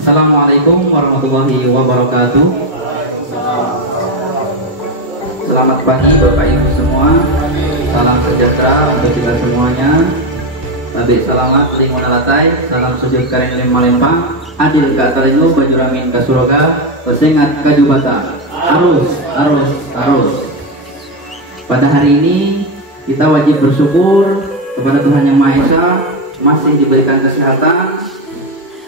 Assalamualaikum warahmatullahi wabarakatuh. Selamat pagi Bapak Ibu semua. Salam sejahtera untuk kita semuanya. Nabi salamat lingkungan alatai. Salam sujud karen lima lempang. Adil ke atalingu bajuramin ke suroga. Pesengat ke jubata. Arus. Pada hari ini kita wajib bersyukur kepada Tuhan Yang Maha Esa masih diberikan kesehatan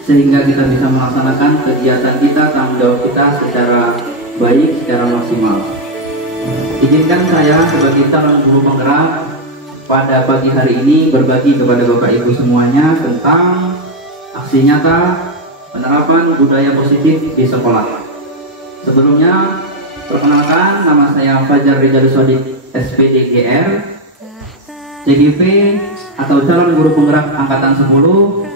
sehingga kita bisa melaksanakan kegiatan kita, tanggung jawab kita secara baik, secara maksimal. Izinkan saya sebagai calon guru penggerak pada pagi hari ini berbagi kepada Bapak Ibu semuanya tentang aksi nyata penerapan budaya positif di sekolah. Sebelumnya, perkenalkan, nama saya Fajar Rizal Sodik, SPD GR, CGP atau calon guru penggerak angkatan 10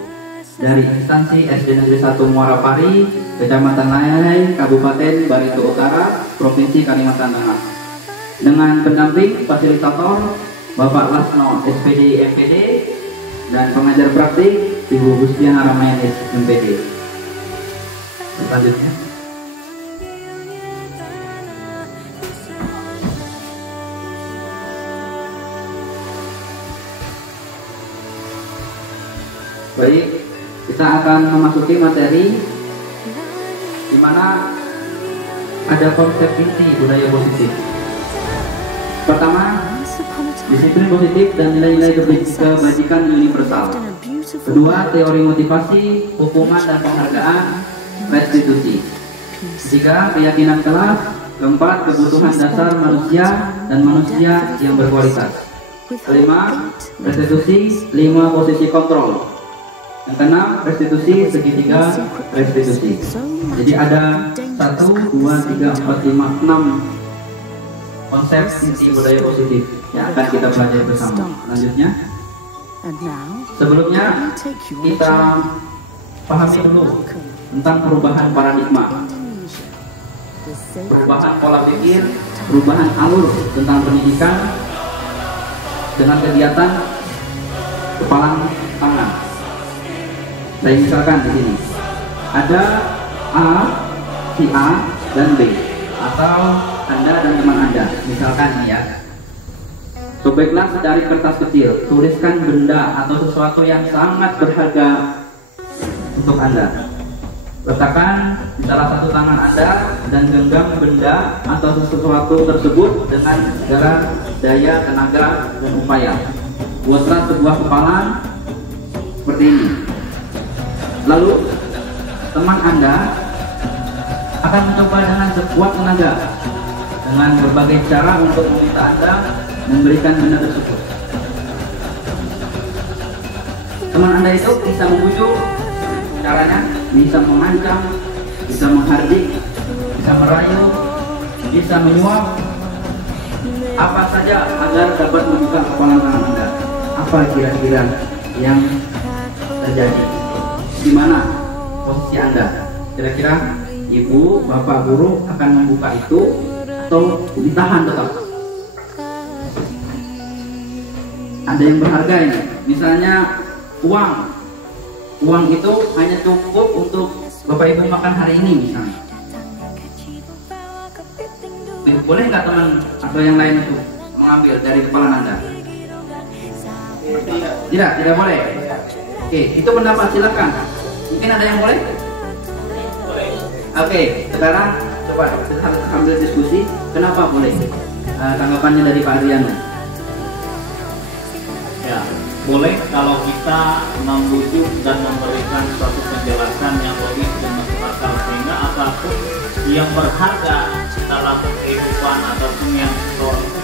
dari instansi SD Negeri 1 Muara Pari, Kecamatan Layai, Kabupaten Barito Utara, Provinsi Kalimantan Tengah. Dengan pendamping fasilitator Bapak Lasno SPD MPD dan pengajar praktik Ibu Gustiana Ramayanis MPD. Selanjutnya, baik, kita akan memasuki materi di mana ada konsep inti budaya positif. Pertama, disiplin positif dan nilai-nilai kebajikan universal. Kedua, teori motivasi, hukuman dan penghargaan, restitusi. Ketiga, keyakinan kelas. Keempat, kebutuhan dasar manusia dan manusia yang berkualitas. Kelima, restitusi. Lima, posisi kontrol. Yang keenam, restitusi segitiga restitusi. Jadi ada 1, 2, 3, 4, 5, 6 konsep inti budaya positif yang akan kita pelajari bersama. Selanjutnya, sebelumnya kita pahami dulu tentang perubahan paradigma, perubahan pola pikir, perubahan alur tentang pendidikan dengan kegiatan kepalang tangan. Saya misalkan di sini ada si A dan B, atau Anda dan teman Anda. Misalkan nih ya, sobeklah secari kertas kecil, tuliskan benda atau sesuatu yang sangat berharga untuk Anda. Letakkan di salah satu tangan Anda dan genggam benda atau sesuatu tersebut dengan segala daya, tenaga, dan upaya. Buatlah sebuah kepalan seperti ini. Lalu teman Anda akan mencoba dengan sekuat tenaga dengan berbagai cara untuk meminta Anda memberikan benda tersebut. Teman Anda itu bisa membujuk, caranya bisa mengancam, bisa menghardik, bisa merayu, bisa menyuap, apa saja agar dapat membuka kepalan tangan Anda. Apa kira-kira yang terjadi? Di mana posisi Anda? Kira-kira ibu, bapak guru akan membuka itu atau ditahan tetap? Ada yang berharga ini, misalnya uang. Uang itu hanya cukup untuk bapak ibu makan hari ini misalnya. Boleh nggak teman atau yang lain itu mengambil dari kepala Anda? Tidak boleh. Oke, itu pendapat, silakan. Mungkin ada yang boleh? Oke, sekarang coba kita sambil diskusi. Kenapa boleh? Tanggapannya dari Pak Adriano. Ya, boleh kalau kita membujuk dan memberikan suatu penjelasan yang logis dan masuk akal, sehingga apapun yang berharga dalam kehidupan ataupun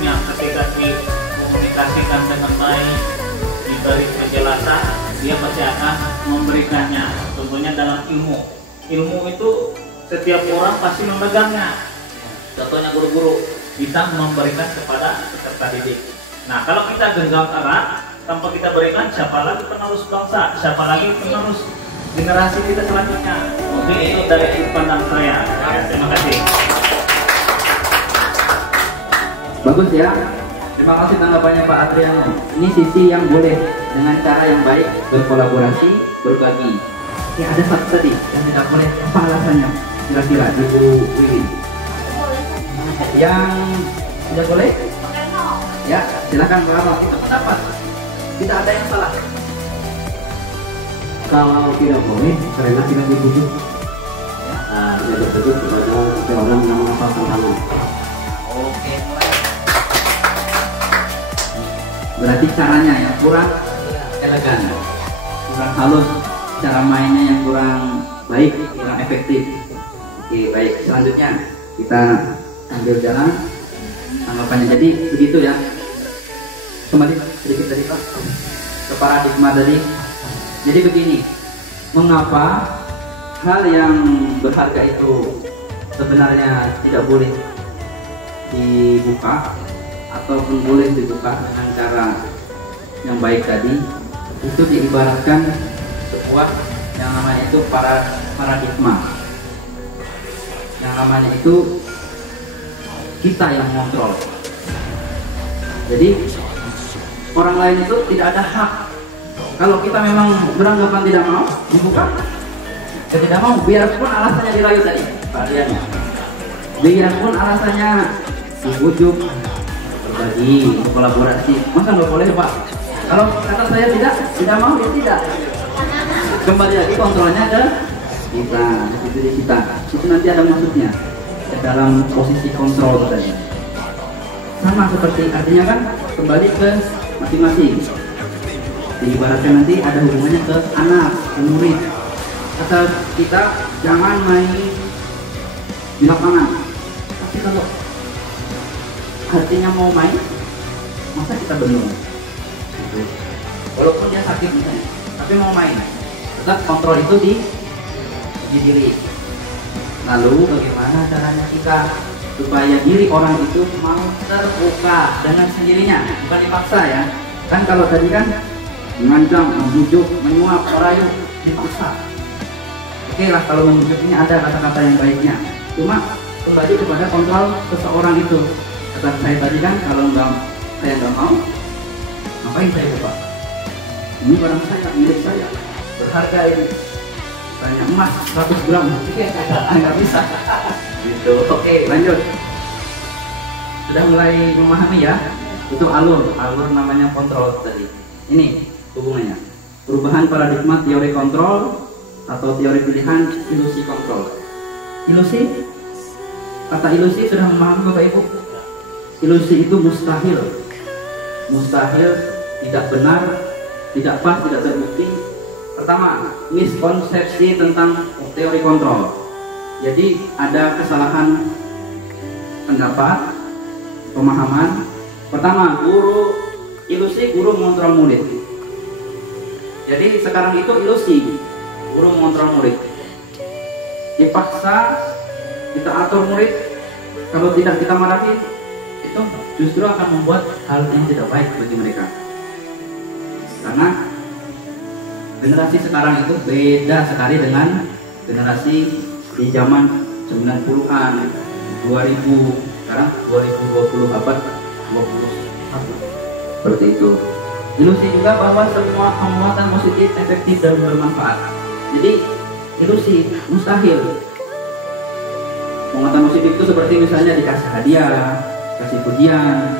yang ketika dikomunikasikan dengan baik, diberi penjelasan, dia pasti akan memberikannya. Tentunya dalam ilmu itu setiap orang pasti memegangnya. Contohnya guru-guru bisa memberikan kepada peserta didik. Nah, kalau kita genggam erat tanpa kita berikan, siapa lagi penerus bangsa, siapa lagi penerus generasi kita selanjutnya? Mungkin itu dari sudut pandang saya. Terima kasih. Bagus ya. Terima kasih tanggapannya Pak Adriano. Ini sisi yang boleh dengan cara yang baik berkolaborasi, berbagi. Oke, ada satu tadi yang tidak boleh. Apa alasannya? Kira-kira Ibu Wiwin? Yang tidak boleh? Ya, silakan Pak Arno. Kita pendapat. Tidak ada yang salah. Kalau tidak boleh karena tidak dibujuk, tidak dibujuk kepada seseorang yang menghafalkan tangan. Oke, mulai. Berarti caranya yang kurang elegan, kurang halus, cara mainnya yang kurang baik, kurang efektif. Oke, baik. Selanjutnya kita ambil jalan tanggapannya. Jadi begitu ya. Kembali sedikit tadi Pak ke paradigma tadi. Jadi begini, mengapa hal yang berharga itu sebenarnya tidak boleh dibuka ataupun boleh dibuka dengan cara yang baik tadi? Itu diibaratkan sebuah yang namanya itu paradigma. Yang namanya itu kita yang mengontrol. Jadi orang lain itu tidak ada hak. Kalau kita memang beranggapan tidak mau dibuka, ya tidak mau, biarpun alasannya dirayu tadi, Pak Dian. Biarpun alasannya dibujuk, berbagi, kolaborasi, masa nggak boleh Pak? Kalau kata saya tidak mau, ya tidak. Kembali lagi kontrolnya ke kita, diri kita. Itu nanti ada maksudnya ke dalam posisi kontrol tadi. Sama seperti artinya kan kembali ke masing-masing. Diibaratkan nanti ada hubungannya ke anak, ke murid. Kata kita jangan main di lapangan. Tapi kalau artinya mau main, masa kita bendung? Walaupun dia sakit misalnya, tapi mau main. Tetap kontrol itu di diri. Lalu bagaimana caranya kita supaya diri orang itu mau terbuka dengan sendirinya, bukan dipaksa ya. Kan kalau tadi kan mengancam, membujuk, menyuap, merayu, dipaksa. Oke lah, kalau membujuk ini ada kata-kata yang baiknya. Cuma kembali kepada kontrol seseorang itu. Kata saya tadi kan, kalau saya nggak mau, ngapain saya buka? Ini barang saya, milik saya, berharga ini. Banyak emas 100 gram, nggak bisa. Gitu. Oke, lanjut. Sudah mulai memahami ya? Itu alur namanya kontrol tadi. Ini hubungannya. Perubahan paradigma teori kontrol atau teori pilihan ilusi kontrol. Ilusi, kata ilusi sudah memahami Bapak Ibu? Ilusi itu mustahil, tidak benar, tidak pas, tidak terbukti. Pertama, miskonsepsi tentang teori kontrol. Jadi ada kesalahan pendapat, pemahaman. Pertama, guru mengontrol murid. Jadi sekarang itu ilusi, guru mengontrol murid. Dipaksa, kita atur murid. Kalau tidak kita marahin, itu justru akan membuat hal yang tidak baik bagi mereka. Karena generasi sekarang itu beda sekali dengan generasi di zaman 90-an, 2000, sekarang 2020 abad 21. Seperti itu. Ilusi juga bahwa semua penguatan positif, efektif dan bermanfaat. Jadi ilusi mustahil. Penguatan positif itu seperti misalnya dikasih hadiah, kasih pujian.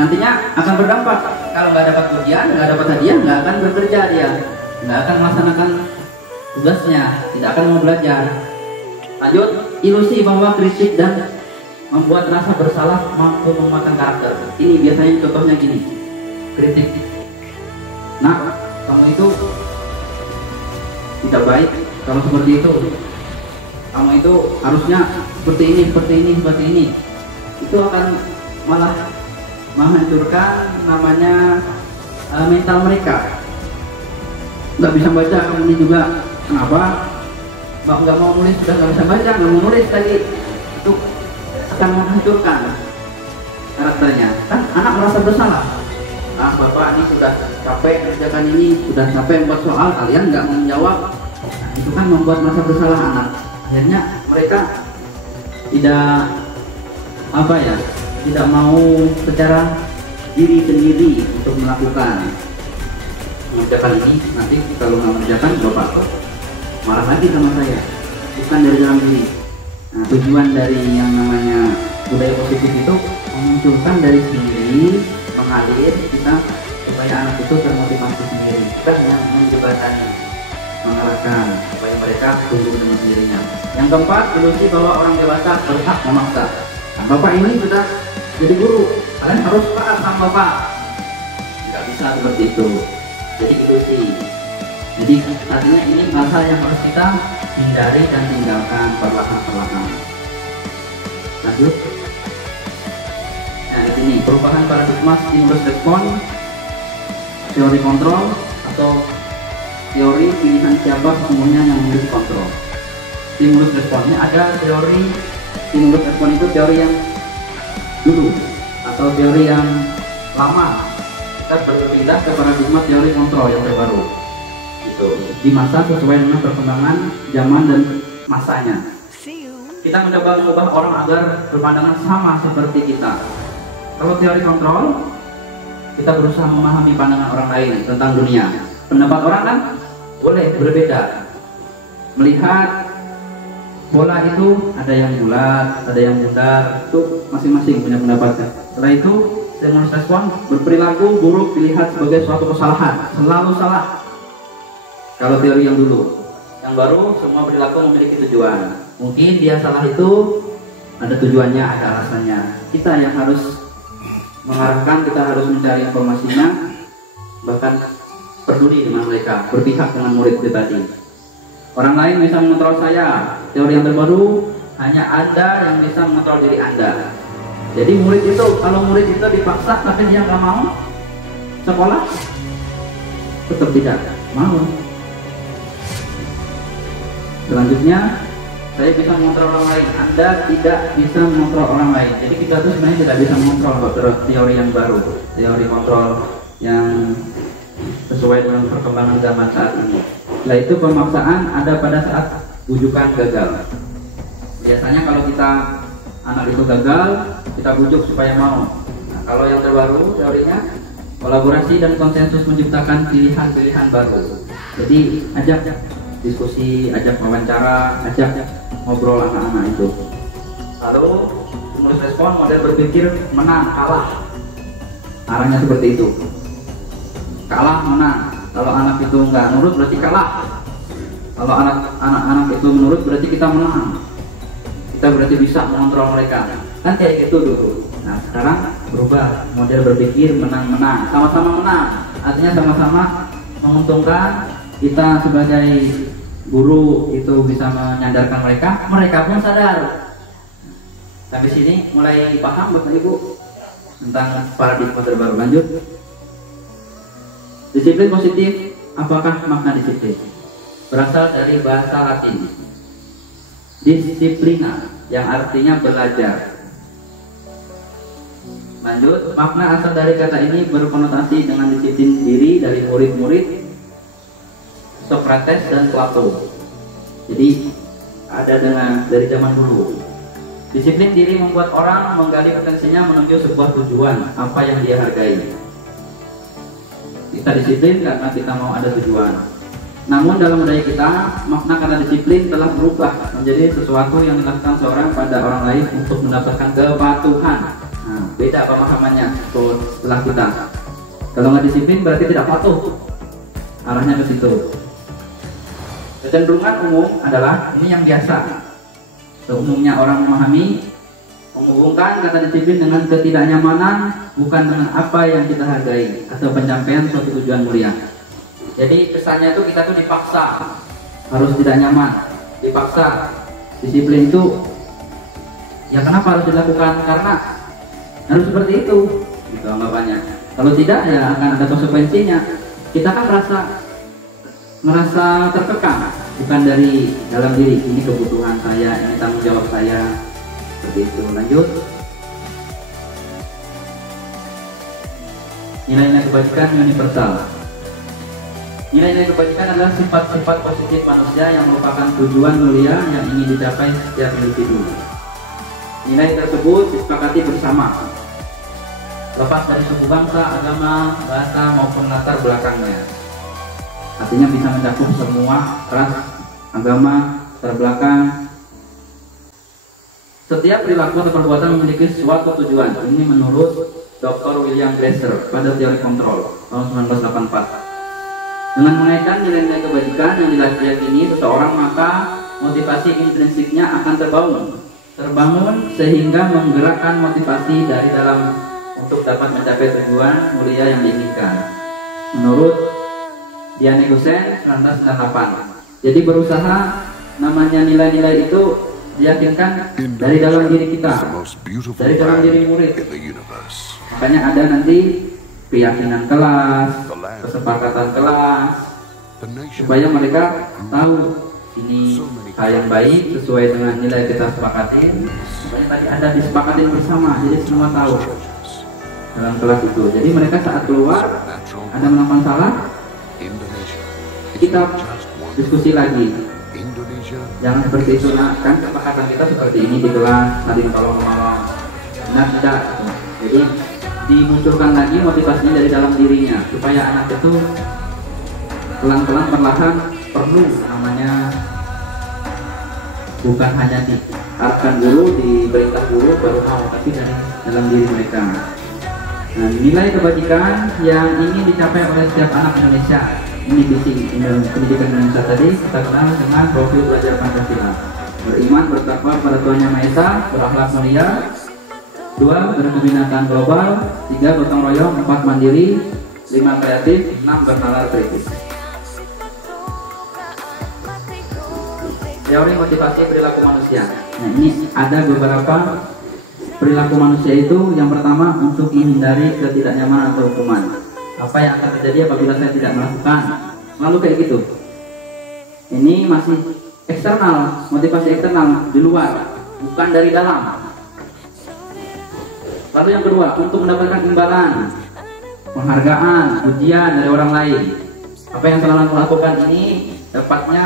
Nantinya akan berdampak. Kalau nggak dapat pujian, nggak dapat hadiah, nggak akan bekerja dia, nggak akan melaksanakan tugasnya, tidak akan mau belajar. Lanjut, ilusi bahwa kritik dan membuat rasa bersalah mampu mematang karakter. Ini biasanya contohnya gini, kritik. Nah, kamu itu tidak baik kalau seperti itu. Kamu itu harusnya seperti ini. Itu akan malah menghancurkan namanya mental mereka. Nggak bisa baca kamu ini juga. Kenapa? Nggak mau nulis, sudah nggak bisa baca, nggak mau nulis tadi. Itu akan menghancurkan karakternya. Kan anak merasa bersalah. Ah, bapak ini sudah capek kerjakan ini, sudah capek buat soal, kalian nggak menjawab. Itu kan membuat merasa bersalah anak. Akhirnya mereka tidak mau secara diri sendiri untuk melakukan. mengerjakan ini, nanti kalau nggak mengerjakan bapak marah lagi sama saya. Bukan dari dalam diri. Nah, tujuan dari yang namanya budaya positif itu memunculkan dari sendiri, mengalir kita supaya anak itu termotivasi sendiri, bukan yang menjembatani, mengarahkan supaya mereka tumbuh dengan sendirinya. Yang keempat, ilusi bahwa orang dewasa berhak memaksa. Nah, bapak ini sudah jadi guru, kalian harus taat sama bapak. Tidak bisa seperti itu. Jadi ilusi. Jadi artinya ini hal-hal yang harus kita hindari dan tinggalkan perlahan-perlahan. Lanjut. Nah, di sini perubahan paradigma stimulus respon, teori kontrol atau teori pilihan siapa sesungguhnya yang memiliki kontrol. Stimulus responnya ada teori stimulus respon itu teori yang dulu atau teori yang lama. Kita berpindah ke paradigma teori kontrol yang terbaru. Itu di masa sesuai dengan perkembangan zaman dan masanya. Kita mencoba mengubah orang agar berpandangan sama seperti kita. Kalau teori kontrol, kita berusaha memahami pandangan orang lain tentang dunia. Pendapat orang kan boleh berbeda. Melihat bola itu ada yang bulat, ada yang bundar, itu masing-masing punya pendapat. Setelah itu, stimulus respon berperilaku buruk dilihat sebagai suatu kesalahan, selalu salah. Kalau teori yang dulu, yang baru semua perilaku memiliki tujuan. Mungkin dia salah itu ada tujuannya, ada alasannya. Kita yang harus mengarahkan, kita harus mencari informasinya, bahkan peduli dengan mereka, berpihak dengan murid itu tadi. Orang lain bisa mengontrol saya. Teori yang terbaru, hanya Anda yang bisa mengontrol diri Anda. Jadi murid itu, kalau murid itu dipaksa tapi dia nggak mau sekolah, tetap tidak mau. Selanjutnya, saya bisa mengontrol orang lain. Anda tidak bisa mengontrol orang lain. Jadi kita tuh sebenarnya tidak bisa mengontrol teori yang baru, teori kontrol yang sesuai dengan perkembangan zaman saat ini. Yaitu pemaksaan ada pada saat bujukan gagal. Biasanya kalau kita anak itu gagal, kita bujuk supaya mau. Nah, kalau yang terbaru teorinya kolaborasi dan konsensus menciptakan pilihan-pilihan baru. Jadi ajak diskusi, ajak wawancara, ajak ngobrol anak-anak itu. Lalu stimulus respon model berpikir menang kalah. Arahnya seperti itu. Kalah menang. Kalau anak itu nggak nurut berarti kalah. Kalau anak-anak itu menurut berarti kita menang. Kita berarti bisa mengontrol mereka. Kan kayak gitu dulu. Nah sekarang berubah model berpikir menang-menang. Sama-sama menang. Artinya sama-sama menguntungkan. Kita sebagai guru itu bisa menyadarkan mereka. Mereka pun sadar. Sampai sini mulai paham Bapak Ibu tentang paradigma terbaru. Lanjut. Disiplin positif, apakah makna disiplin? Berasal dari bahasa Latin disciplina, yang artinya belajar. Lanjut, makna asal dari kata ini berkonotasi dengan disiplin diri dari murid-murid Socrates dan Plato. Jadi ada dari zaman dulu. Disiplin diri membuat orang menggali potensinya menuju sebuah tujuan, apa yang dia hargai. Kita disiplin karena kita mau ada tujuan. Namun dalam budaya kita, makna kata disiplin telah berubah menjadi sesuatu yang dilakukan seorang pada orang lain untuk mendapatkan kepatuhan. Nah, beda pemahamannya setelah kita. Kalau nggak disiplin berarti tidak patuh. Arahnya ke situ. Kecenderungan umum adalah ini yang biasa. Umumnya orang memahami menghubungkan kata disiplin dengan ketidaknyamanan, bukan dengan apa yang kita hargai atau pencapaian suatu tujuan mulia. Jadi kesannya itu kita tuh dipaksa, harus tidak nyaman, dipaksa. Disiplin itu ya kenapa harus dilakukan? Karena harus seperti itu, gitu anggapannya. Kalau tidak ya akan ada konsekuensinya. Kita kan merasa tertekan, bukan dari dalam diri. Ini kebutuhan saya, ini tanggung jawab saya. Seperti itu. Lanjut. Nilai-nilai kebajikan universal. Nilai-nilai kebajikan adalah sifat-sifat positif manusia yang merupakan tujuan mulia yang ingin dicapai setiap individu. Nilai tersebut disepakati bersama, lepas dari suku, bangsa, agama, bahasa maupun latar belakangnya. artinya bisa mencakup semua ras, agama, terbelakang. Setiap perilaku atau perbuatan memiliki suatu tujuan. Ini menurut Dr. William Glasser pada teori kontrol tahun 1984. Dengan mengaitkan nilai-nilai kebajikan yang diyakini seseorang, maka motivasi intrinsiknya akan terbangun sehingga menggerakkan motivasi dari dalam untuk dapat mencapai tujuan mulia yang diinginkan. Menurut Diane Gusen 1998. Jadi berusaha, namanya nilai-nilai itu diyakinkan dari dalam diri kita, dari dalam diri murid. Makanya ada nanti keyakinan kelas, kesepakatan kelas, supaya mereka tahu ini hal yang baik sesuai dengan nilai kita sepakatin. Supaya tadi ada disepakatin bersama, jadi semua tahu dalam kelas itu. Jadi mereka saat keluar ada melakukan salah, kita diskusi lagi. Jangan seperti itu, nak, kan kesepakatan kita seperti ini di kelas, saling tolong menolong. Benar tidak? Jadi dimunculkan lagi motivasinya dari dalam dirinya, supaya anak itu pelan-pelan perlahan perlu namanya, bukan hanya diarahkan guru, diperintah guru baru mau, tapi dari dalam diri mereka. Nah, nilai kebajikan yang ingin dicapai oleh setiap anak Indonesia, ini pendidikan Indonesia tadi kita kenal dengan profil belajar Pancasila: beriman, bertakwa pada Tuhan Yang Maha Esa, berakhlak mulia, 2. berkebinatan global, 3. gotong royong, 4. mandiri, 5. kreatif, 6. bernalar kritis. Teori motivasi perilaku manusia. Nah, ini ada beberapa perilaku manusia itu. Yang pertama, untuk menghindari ketidaknyamanan atau hukuman. Apa yang akan terjadi apabila saya tidak melakukan? Lalu kayak gitu. Ini masih eksternal, motivasi eksternal di luar, bukan dari dalam. Lalu yang kedua, untuk mendapatkan imbalan, penghargaan, pujian dari orang lain. Apa yang telah saya lakukan ini dapatnya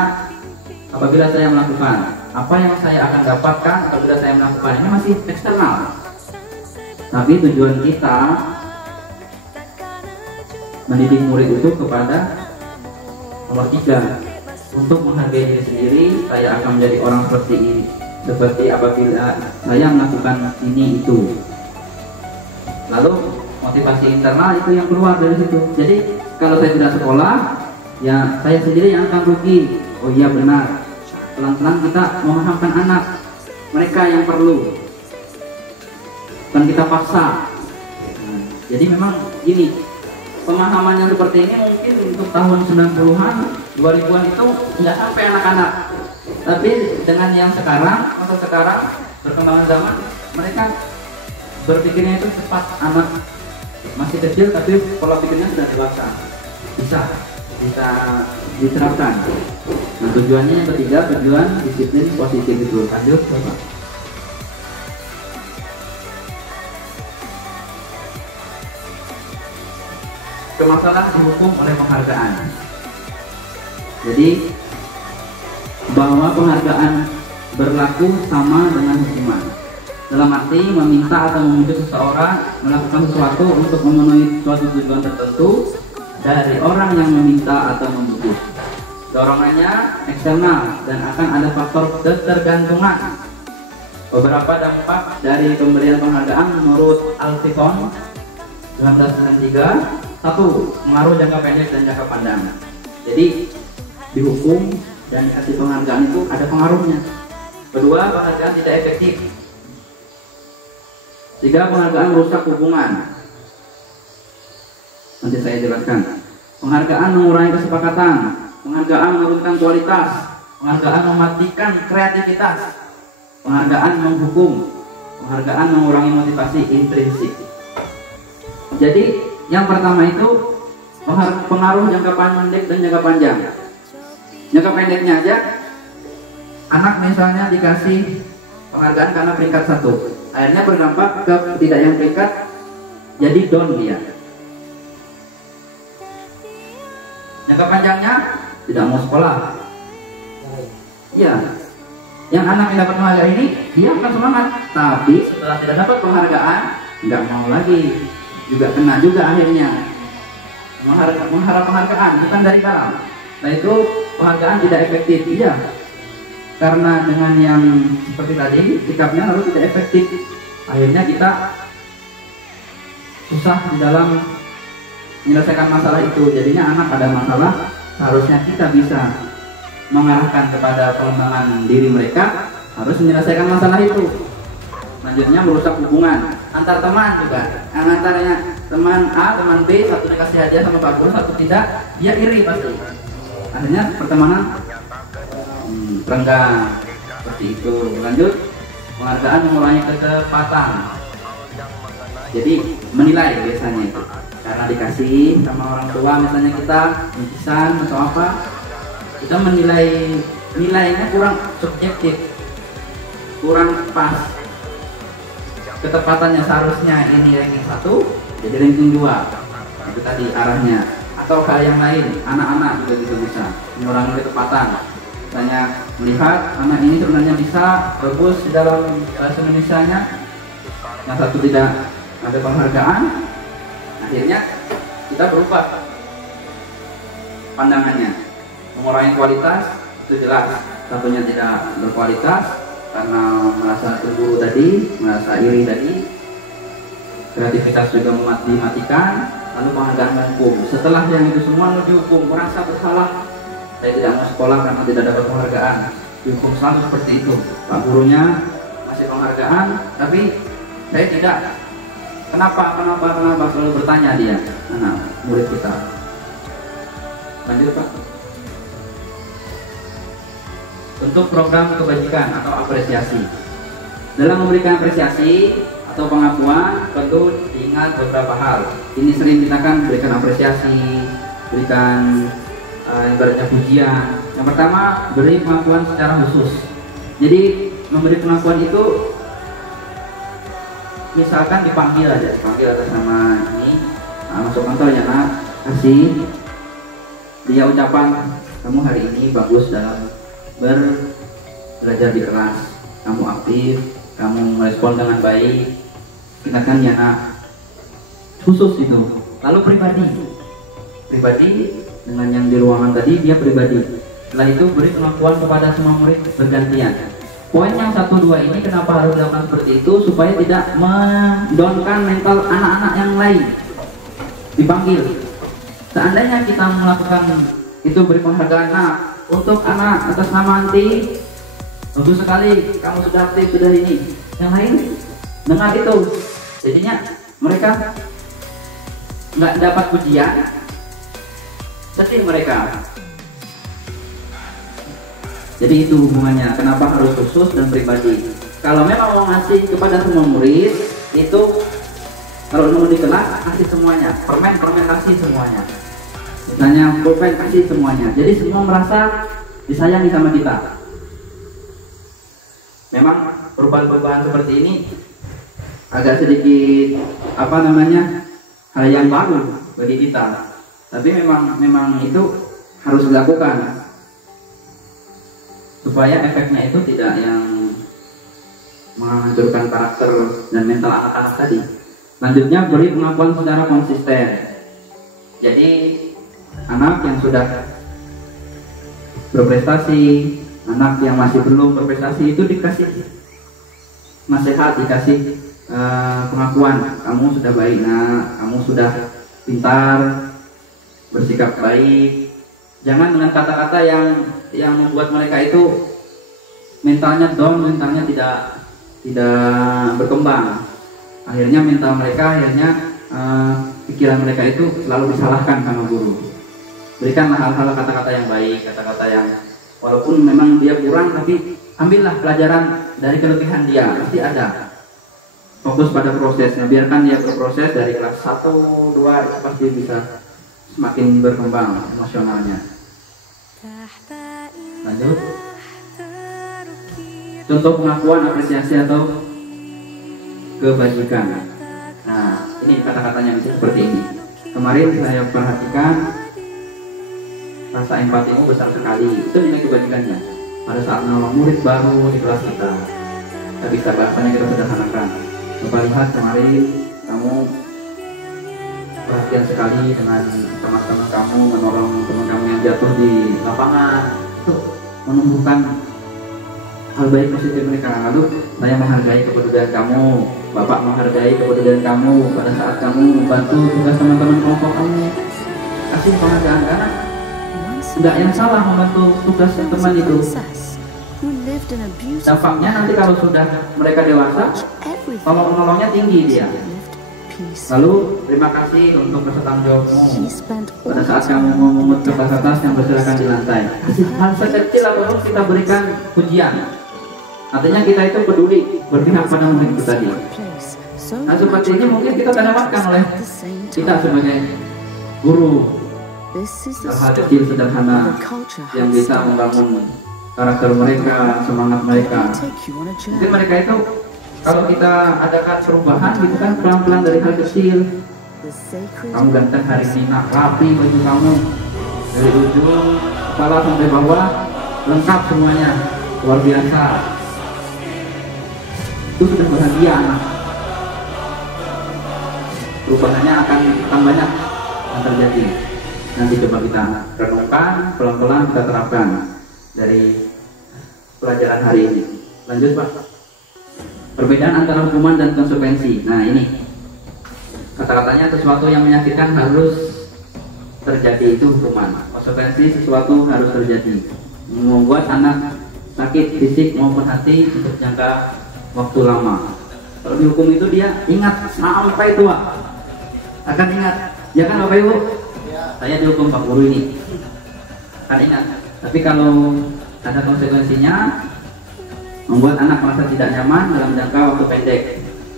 apabila saya melakukan. Apa yang saya akan dapatkan apabila saya melakukan, ini masih eksternal. Tapi tujuan kita mendidik murid itu kepada nomor 3, untuk menghargai diri sendiri. Saya akan menjadi orang seperti ini, seperti apabila saya melakukan ini itu. Lalu motivasi internal itu yang keluar dari situ. Jadi kalau saya tidak sekolah, ya saya sendiri yang akan rugi. Oh iya benar. Pelan-pelan kita memahamkan anak, mereka yang perlu, dan kita paksa. Jadi memang gini, pemahaman yang seperti ini mungkin untuk tahun 90-an, 2000-an itu nggak sampai anak-anak. Tapi dengan yang sekarang, masa sekarang, perkembangan zaman, mereka berpikirnya itu cepat. Anak masih kecil tapi pola pikirnya sudah dewasa, bisa diterapkan. Nah, tujuannya yang ketiga, tujuan disiplin positif itu. Lanjut coba. Masalah dihukum oleh penghargaan. Jadi bahwa penghargaan berlaku sama dengan hukuman. Dalam arti meminta atau memujuk seseorang melakukan sesuatu untuk memenuhi suatu tujuan tertentu dari orang yang meminta atau membujuk. Dorongannya eksternal dan akan ada faktor ketergantungan. Beberapa dampak dari pemberian penghargaan menurut Alphicon 1993: 1. Pengaruh jangka pendek dan jangka panjang. Jadi dihukum dan dikasih penghargaan itu ada pengaruhnya. Kedua, penghargaan tidak efektif. 3. Penghargaan merusak hubungan. Nanti saya jelaskan. Penghargaan mengurangi kesepakatan. Penghargaan menurunkan kualitas. Penghargaan mematikan kreativitas. Penghargaan menghukum. Penghargaan mengurangi motivasi intrinsik. Jadi yang pertama itu pengaruh jangka pendek dan jangka panjang. Jangka pendeknya aja, anak misalnya dikasih penghargaan karena peringkat 1, akhirnya berdampak ke tidak yang peringkat, jadi down dia. Jangka panjangnya tidak mau sekolah. Iya, yang anak yang dapat penghargaan ini dia akan semangat, tapi setelah tidak dapat penghargaan nggak mau lagi, juga kena juga akhirnya. Mengharap penghargaan bukan dari dalam, Nah itu penghargaan tidak efektif, iya. Karena dengan yang seperti tadi sikapnya lalu tidak efektif, akhirnya kita susah di dalam menyelesaikan masalah itu. Jadinya anak ada masalah, seharusnya kita bisa mengarahkan kepada pengembangan diri mereka, harus menyelesaikan masalah itu. Selanjutnya merusak hubungan antar teman juga. Antaranya teman A, teman B, satu dikasih hadiah sama Pak Guru, satu tidak, dia iri pasti. Akhirnya pertemanan renggang seperti itu. Lanjut, penghargaan mengurangi kecepatan. Jadi menilai biasanya itu karena dikasih sama orang tua, misalnya kita lukisan atau apa, kita menilai nilainya kurang subjektif, kurang pas. Ketepatannya seharusnya ini ranking 1 jadi ranking 2, itu tadi arahnya. Atau hal yang lain, anak-anak juga gitu bisa mengurangi ketepatan. Misalnya melihat anak ini sebenarnya bisa bagus di dalam bahasa Indonesianya, yang satu tidak ada penghargaan, akhirnya kita berubah pandangannya. Mengurangi kualitas itu jelas, satunya tidak berkualitas karena merasa cemburu tadi, merasa iri tadi, kreativitas juga dimatikan. Lalu penghargaan hukum. Setelah yang itu semua lalu dihukum, merasa bersalah, saya tidak mau sekolah karena tidak dapat penghargaan. Dihukum selalu seperti itu. Pak gurunya kasih penghargaan, tapi saya tidak. Kenapa selalu bertanya dia, anak murid kita. Lanjut Pak. Untuk program kebajikan atau apresiasi. Dalam memberikan apresiasi atau pengakuan tentu diingat beberapa hal. Ini sering kita kan berikan apresiasi, berikan ibaratnya pujian. Yang pertama, beri pengakuan secara khusus. Jadi memberi pengakuan itu misalkan dipanggil aja, panggil atas nama ini, masuk kantor ya nak, kasih dia ucapan, kamu hari ini bagus dalam belajar di kelas, kamu aktif, kamu merespon dengan baik, kita kan ya nak, khusus itu. Lalu pribadi dengan yang di ruangan tadi dia pribadi. Setelah itu beri pengakuan kepada semua murid bergantian. Poin yang 1, 2 ini kenapa harus dilakukan seperti itu, supaya tidak mendownkan mental anak-anak yang lain. Dipanggil. Seandainya kita melakukan itu, beri penghargaan, nah untuk anak atas nama Anti, bagus sekali, kamu sudah aktif, sudah ini. Yang lain dengar itu, jadinya mereka nggak dapat pujian, sedih mereka. Jadi itu hubungannya, kenapa harus khusus dan pribadi. Kalau memang mau ngasih kepada semua murid, itu kalau mau di kelas kasih semuanya, permen kasih semuanya, misalnya pulpen kasih semuanya, jadi semua merasa disayangi sama kita. Memang perubahan-perubahan seperti ini agak sedikit hal yang baru bagi kita, tapi memang itu harus dilakukan supaya efeknya itu tidak yang menghancurkan karakter dan mental anak-anak tadi. Selanjutnya, beri pengakuan secara konsisten. Jadi anak yang sudah berprestasi, anak yang masih belum berprestasi itu dikasih nasihat, dikasih pengakuan, kamu sudah baik nak, kamu sudah pintar, bersikap baik. Jangan dengan kata-kata yang membuat mereka itu mentalnya down, mentalnya tidak berkembang. Akhirnya mental mereka, pikiran mereka itu selalu disalahkan sama guru. Berikanlah hal-hal kata-kata yang baik, kata-kata yang walaupun memang dia kurang, tapi ambillah pelajaran dari kelebihan dia, pasti ada. Fokus pada prosesnya, biarkan dia berproses dari kelas 1, 2, itu pasti bisa semakin berkembang emosionalnya. Lanjut. Contoh pengakuan, apresiasi atau kebajikan. Nah, ini kata-katanya bisa seperti ini. Kemarin saya perhatikan rasa empatimu besar sekali. Itu nilai kebajikannya. Pada saat nama murid baru di kelas kita bisa bahasanya kita sederhanakan. Coba lihat kemarin kamu perhatian sekali dengan teman-teman kamu, menolong teman kamu yang jatuh di lapangan, itu menumbuhkan hal baik positif mereka. Lalu saya menghargai kepedulian kamu, Bapak menghargai kepedulian kamu pada saat kamu membantu tugas teman-teman kelompok kamu. Kasih penghargaan, karena tidak yang salah membantu tugas teman itu. Dampaknya nanti kalau sudah mereka dewasa, tolong-menolongnya tinggi dia. Lalu terima kasih untuk bertanggung jawabmu pada saat kamu memungut kertas-kertas yang berserakan di lantai. Hal sekecil apapun kita berikan pujian. Artinya kita itu peduli, berpihak pada murid kita tadi. Nah seperti ini mungkin kita dapatkan oleh kita sebagai guru. Hal kecil sederhana yang bisa membangun karakter mereka, semangat mereka. Mungkin mereka itu kalau kita adakan perubahan gitu kan, pelan-pelan dari hal kecil. Kamu ganteng hari ini, nak, rapi baju kamu dari ujung kepala sampai bawah, lengkap semuanya, luar biasa. Itu sudah bahagia anak. Perubahannya akan banyak yang terjadi. Nanti coba kita renungkan, pelan-pelan kita terapkan dari pelajaran hari ini. Lanjut Pak. Perbedaan antara hukuman dan konsekuensi. Nah ini kata-katanya, sesuatu yang menyakitkan harus terjadi, itu hukuman. Konsekuensi sesuatu harus terjadi, membuat anak sakit fisik maupun hati untuk jangka waktu lama. Kalau dihukum itu dia ingat sampai tua, akan ingat. Ya kan Bapak Ibu? Saya dihukum Pak Guru ini, akan ingat. Tapi kalau ada konsekuensinya, membuat anak merasa tidak nyaman dalam jangka waktu pendek.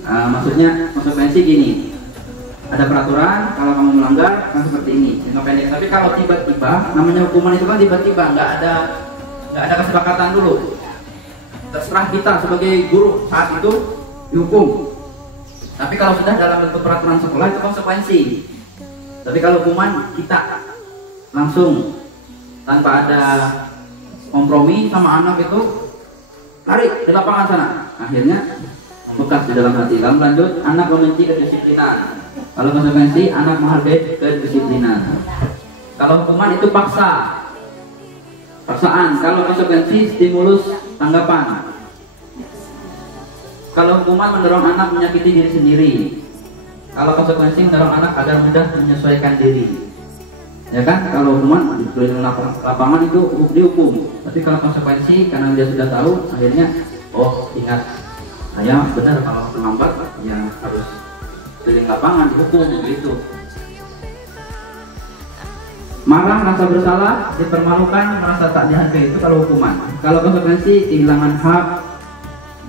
Maksudnya konsekuensi gini, ada peraturan kalau kamu melanggar kan seperti ini, jangka pendek. Tapi kalau tiba-tiba, namanya hukuman itu kan tiba-tiba, nggak ada kesepakatan dulu. Terserah kita sebagai guru saat itu dihukum. Tapi kalau sudah dalam bentuk peraturan sekolah itu konsekuensi. Tapi kalau hukuman kita langsung tanpa ada kompromi sama anak itu, lari di lapangan sana, akhirnya membekas di dalam hati. Lalu lanjut, anak membenci kedisiplinan. Kalau konsekuensi, anak menghargai kedisiplinan. Kalau hukuman itu paksaan. Kalau konsekuensi, stimulus tanggapan. Kalau hukuman mendorong anak menyakiti diri sendiri. Kalau konsekuensi mendorong anak agar mudah menyesuaikan diri. Ya kan, kalau hukuman di lapangan itu dihukum. Tapi kalau konsekuensi, karena dia sudah tahu, akhirnya oh ingat, saya benar kalau terlambat ya harus keliling lapangan dihukum gitu. Marah, merasa bersalah, dipermalukan, merasa tak dihargai, itu kalau hukuman. Kalau konsekuensi, kehilangan hak,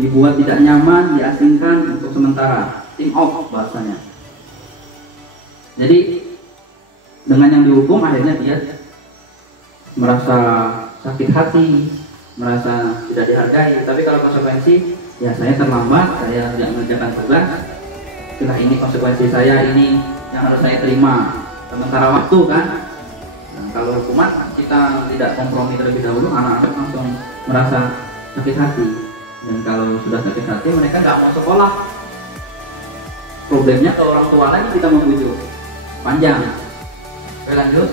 dibuat tidak nyaman, diasingkan untuk sementara, team off bahasanya. Jadi dengan yang dihukum akhirnya dia merasa sakit hati, merasa tidak dihargai. Tapi kalau konsekuensi, ya saya terlambat, saya tidak mengerjakan tugas, itulah ini konsekuensi saya, ini yang harus saya terima sementara waktu kan. Nah, kalau hukuman kita tidak kompromi terlebih dahulu, anak-anak langsung merasa sakit hati. Dan kalau sudah sakit hati, mereka nggak mau sekolah. Problemnya ke orang tua lagi kita membujuk panjang. Oke, lanjut.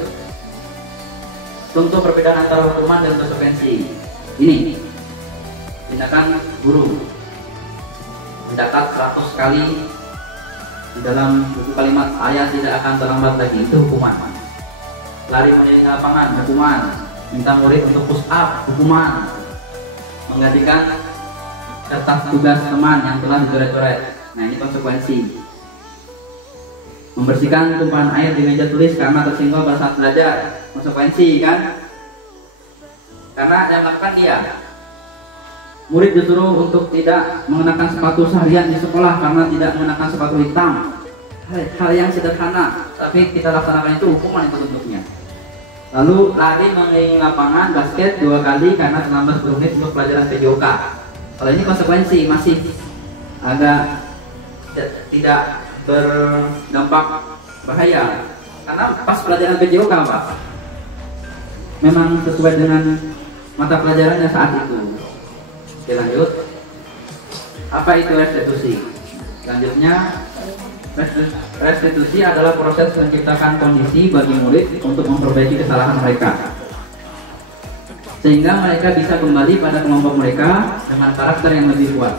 Contoh perbedaan antara hukuman dan konsekuensi. Ini tindakan guru mencatat 100 kali di dalam buku kalimat ayah tidak akan terlambat lagi, itu hukuman. Lari mengelilingi lapangan, hukuman. Minta murid untuk push up, hukuman. Menggantikan kertas tugas teman yang telah dicoret-coret, nah ini konsekuensi. Membersihkan tumpahan air di meja tulis karena tersinggung pada saat belajar, konsekuensi kan? Karena yang melakukan dia. Murid disuruh untuk tidak mengenakan sepatu seharian di sekolah karena tidak mengenakan sepatu hitam. Hal yang sederhana, tapi kita laksanakan itu hukuman itu bentuknya. Lalu lari mengelilingi lapangan basket 2 kali karena terlambat 10 menit untuk pelajaran PJOK. Kalau ini konsekuensi masih agak tidak berdampak bahaya, karena pas pelajaran PJOK Pak memang sesuai dengan mata pelajarannya saat itu. Oke, lanjut. Apa itu restitusi? Selanjutnya Restitusi adalah proses menciptakan kondisi bagi murid untuk memperbaiki kesalahan mereka, sehingga mereka bisa kembali pada kelompok mereka dengan karakter yang lebih kuat.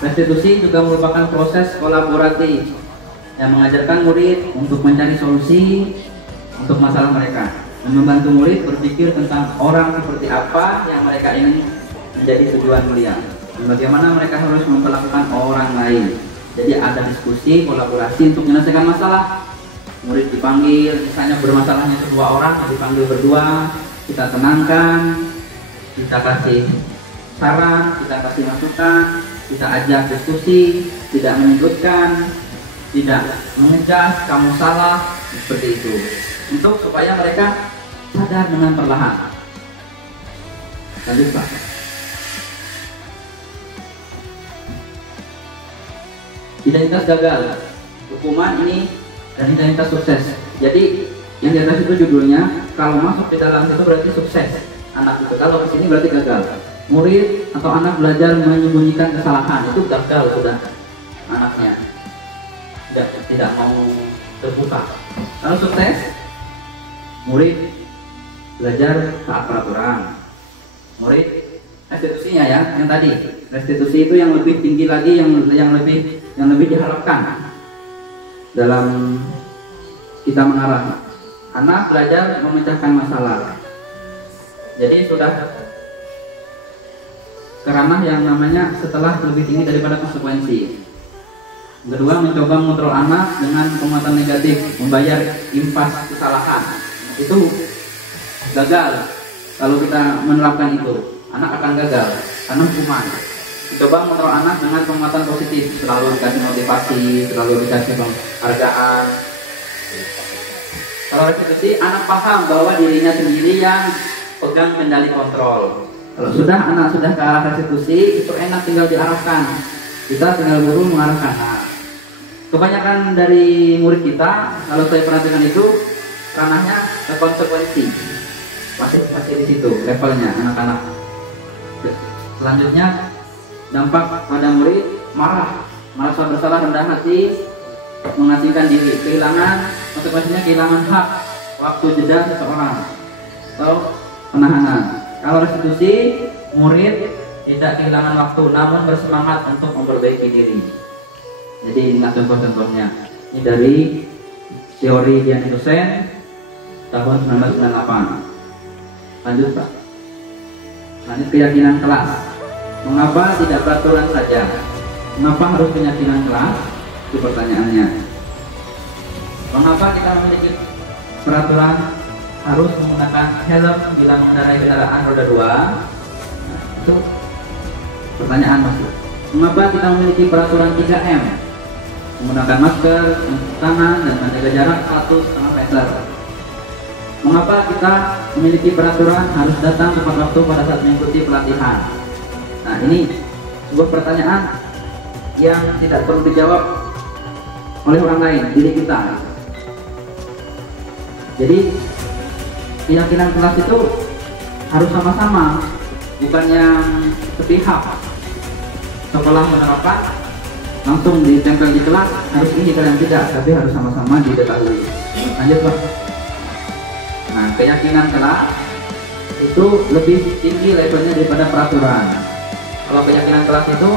Restitusi juga merupakan proses kolaboratif yang mengajarkan murid untuk mencari solusi untuk masalah mereka, dan membantu murid berpikir tentang orang seperti apa yang mereka ingin menjadi tujuan mulia, dan bagaimana mereka harus memperlakukan orang lain. Jadi ada diskusi, kolaborasi untuk menyelesaikan masalah. Murid dipanggil, misalnya bermasalahnya sebuah orang, dipanggil berdua, kita tenangkan, kita kasih saran, kita kasih masukan, kita ajak diskusi, tidak menyebutkan, tidak mengejas, kamu salah, seperti itu. Untuk supaya mereka sadar dengan perlahan. Lanjut Pak. Identitas gagal, hukuman ini, dan identitas sukses. Jadi yang di atas itu judulnya, kalau masuk di dalam itu berarti sukses anak itu, kalau di sini berarti gagal. Murid atau anak belajar menyembunyikan kesalahan, itu gagal sudah anaknya, tidak mau terbuka. Kalau sukses, murid belajar taat peraturan. Murid restitusinya ya, yang tadi restitusi itu yang lebih tinggi lagi, yang lebih diharapkan dalam kita mengarah. Anak belajar memecahkan masalah. Jadi sudah ke ranah yang namanya setelah lebih tinggi daripada konsekuensi. Kedua, mencoba mengontrol anak dengan penguatan negatif, membayar impas kesalahan. Itu gagal. Kalau kita menerapkan itu, anak akan gagal karena hukuman. Coba mengontrol anak dengan penguatan positif, selalu dikasih motivasi, selalu dikasih penghargaan. Kalau restitusi, anak paham bahwa dirinya sendiri yang pegang kendali kontrol. Kalau anak sudah ke arah restitusi, itu enak, tinggal diarahkan. Kita tinggal guru mengarahkan. Nah, kebanyakan dari murid kita, kalau saya perhatikan itu, ranahnya ke konsekuensi. Masih di situ levelnya anak-anak. Selanjutnya, dampak pada murid marah, merasa bersalah, rendah hati, mengasingkan diri, konsekuensinya kehilangan hak, waktu jeda seseorang, atau penahanan. Kalau restitusi, murid tidak kehilangan waktu, namun bersemangat untuk memperbaiki diri. Jadi ingat contoh-contohnya. Ini dari teori Dian Dosen tahun 1998. Lanjut Pak. Lanjut, keyakinan kelas. Mengapa tidak peraturan saja? Mengapa harus keyakinan kelas? Itu pertanyaannya. Mengapa kita memiliki peraturan harus menggunakan helm bila mengendarai kendaraan roda 2? Nah, itu pertanyaan masuk. Mengapa kita memiliki peraturan 3M? Menggunakan masker, mencuci tangan, dan menjaga jarak 1,5 meter. Mengapa kita memiliki peraturan harus datang tepat waktu pada saat mengikuti pelatihan? Nah, ini sebuah pertanyaan yang tidak perlu dijawab oleh orang lain, diri kita. Jadi keyakinan kelas itu harus sama-sama, bukan yang sepihak. Sekolah menerapkan langsung ditempel di kelas, harus ini kalian tidak, tapi harus sama-sama diketahui. Lanjut Pak. Nah, keyakinan kelas itu lebih tinggi levelnya daripada peraturan. Kalau keyakinan kelas itu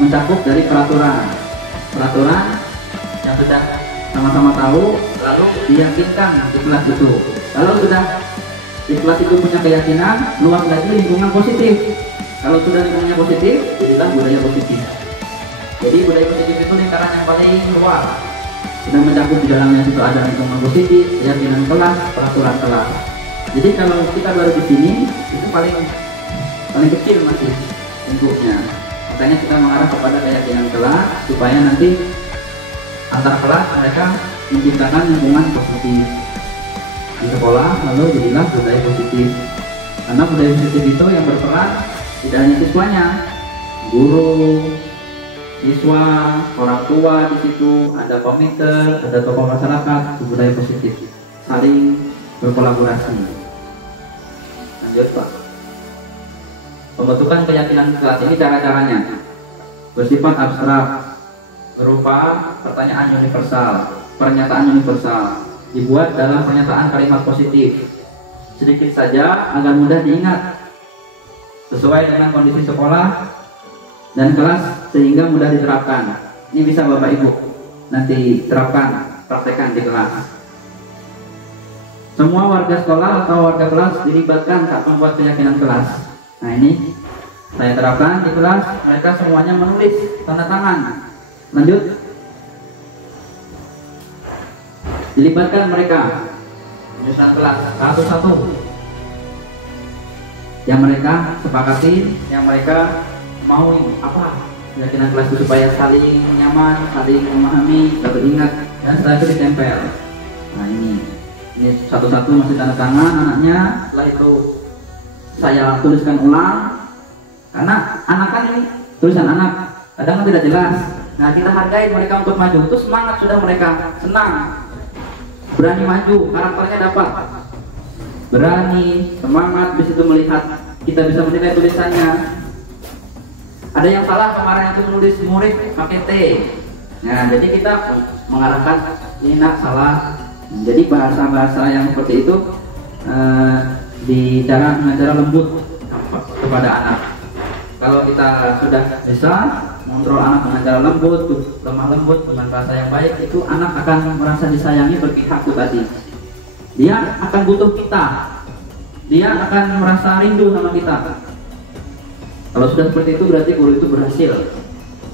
mencakup dari peraturan yang sudah sama-sama tahu, lalu diyakinkan di kelas itu. Kalau sudah di kelas itu punya keyakinan, luas lagi lingkungan positif. Kalau sudah lingkungannya positif, jadilah budaya positif. Jadi budaya positif itu lingkaran yang paling luas, sudah mencakup di dalamnya itu ada lingkungan positif, keyakinan kelas, peraturan kelas. Jadi kalau kita baru di sini, itu paling kecil masih lingkupnya. Makanya kita mengarah kepada keyakinan kelas supaya nanti antar kelas mereka menciptakan lingkungan positif di sekolah, lalu jadilah budaya positif. Karena budaya positif itu yang berperan tidak hanya siswanya, guru, siswa, orang tua di situ, ada komite, ada tokoh masyarakat, budaya positif, saling berkolaborasi. Lanjut Pak. Pembentukan keyakinan kelas ini cara-caranya bersifat abstrak, berupa pertanyaan universal, pernyataan universal, dibuat dalam pernyataan kalimat positif, sedikit saja agar mudah diingat, sesuai dengan kondisi sekolah dan kelas sehingga mudah diterapkan. Ini bisa Bapak Ibu nanti terapkan, praktekkan di kelas. Semua warga sekolah atau warga kelas dilibatkan saat membuat keyakinan kelas. Nah ini saya terapkan di kelas, mereka semuanya menulis tanda tangan. Lanjut, dilibatkan mereka menyusun kelas satu-satu yang mereka sepakati, yang mereka mau apa keyakinan kelas itu supaya saling nyaman, saling memahami, dapat ingat, dan setelah itu ditempel. Nah ini satu-satu masih tanda tangan anaknya. Setelah itu saya tuliskan ulang, karena anak kan ini tulisan anak kadang tidak jelas. Nah kita hargai mereka untuk maju, itu semangat sudah mereka, senang, berani maju, karakternya dapat, berani, semangat. Di situ melihat kita bisa menilai tulisannya. Ada yang salah kemarin itu menulis murid pakai T. Nah jadi kita mengarahkan ini nak salah. Jadi bahasa-bahasa yang seperti itu dengan cara lembut kepada anak. Kalau kita sudah bisa mengontrol anak dengan cara lembut, lemah lembut dengan bahasa yang baik, itu anak akan merasa disayangi berpihak tadi. Dia akan butuh kita, dia akan merasa rindu sama kita. Kalau sudah seperti itu berarti guru itu berhasil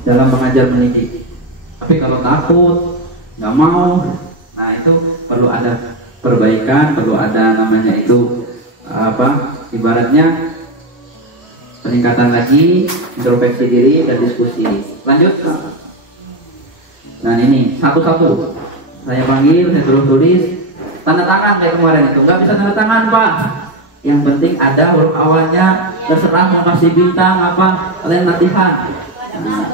dalam mengajar mendidik. Tapi kalau takut, nggak mau, nah itu perlu ada perbaikan, perlu ada namanya itu ibaratnya peningkatan lagi, introspeksi diri dan diskusi. Lanjut. Nah ini satu-satu saya panggil, saya tulis tanda tangan kayak kemarin itu. Nggak bisa tanda tangan Pak, yang penting ada huruf awalnya, terserah mau kasih bintang apa, kalian latihan. Nah,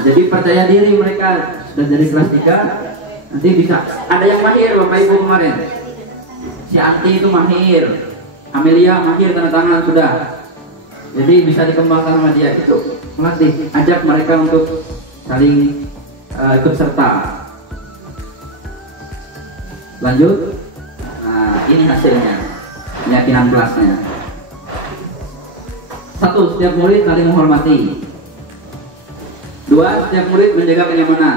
jadi percaya diri mereka sudah jadi kelas 3, nanti bisa. Ada yang mahir Bapak Ibu kemarin, si Anti itu mahir, Amelia mahir tanda tangan sudah. Jadi bisa dikembangkan sama dia itu, melatih, ajak mereka untuk saling ikut serta. Lanjut. Nah ini hasilnya, keyakinan kelasnya. 1. Setiap murid saling menghormati. 2. Setiap murid menjaga kenyamanan.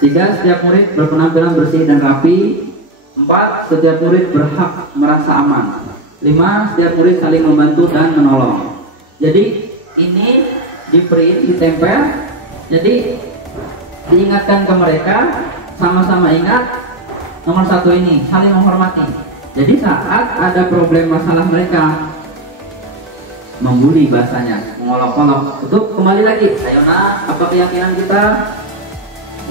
3. Setiap murid berpenampilan bersih dan rapi. 4. Setiap murid berhak merasa aman. 5. Setiap murid saling membantu dan menolong. Jadi ini di print, ditempel. Jadi diingatkan ke mereka, sama-sama ingat nomor 1 ini, saling menghormati. Jadi saat ada problem masalah mereka membuli bahasanya, mengolok-olok, itu kembali lagi, Sayona, apa keyakinan kita?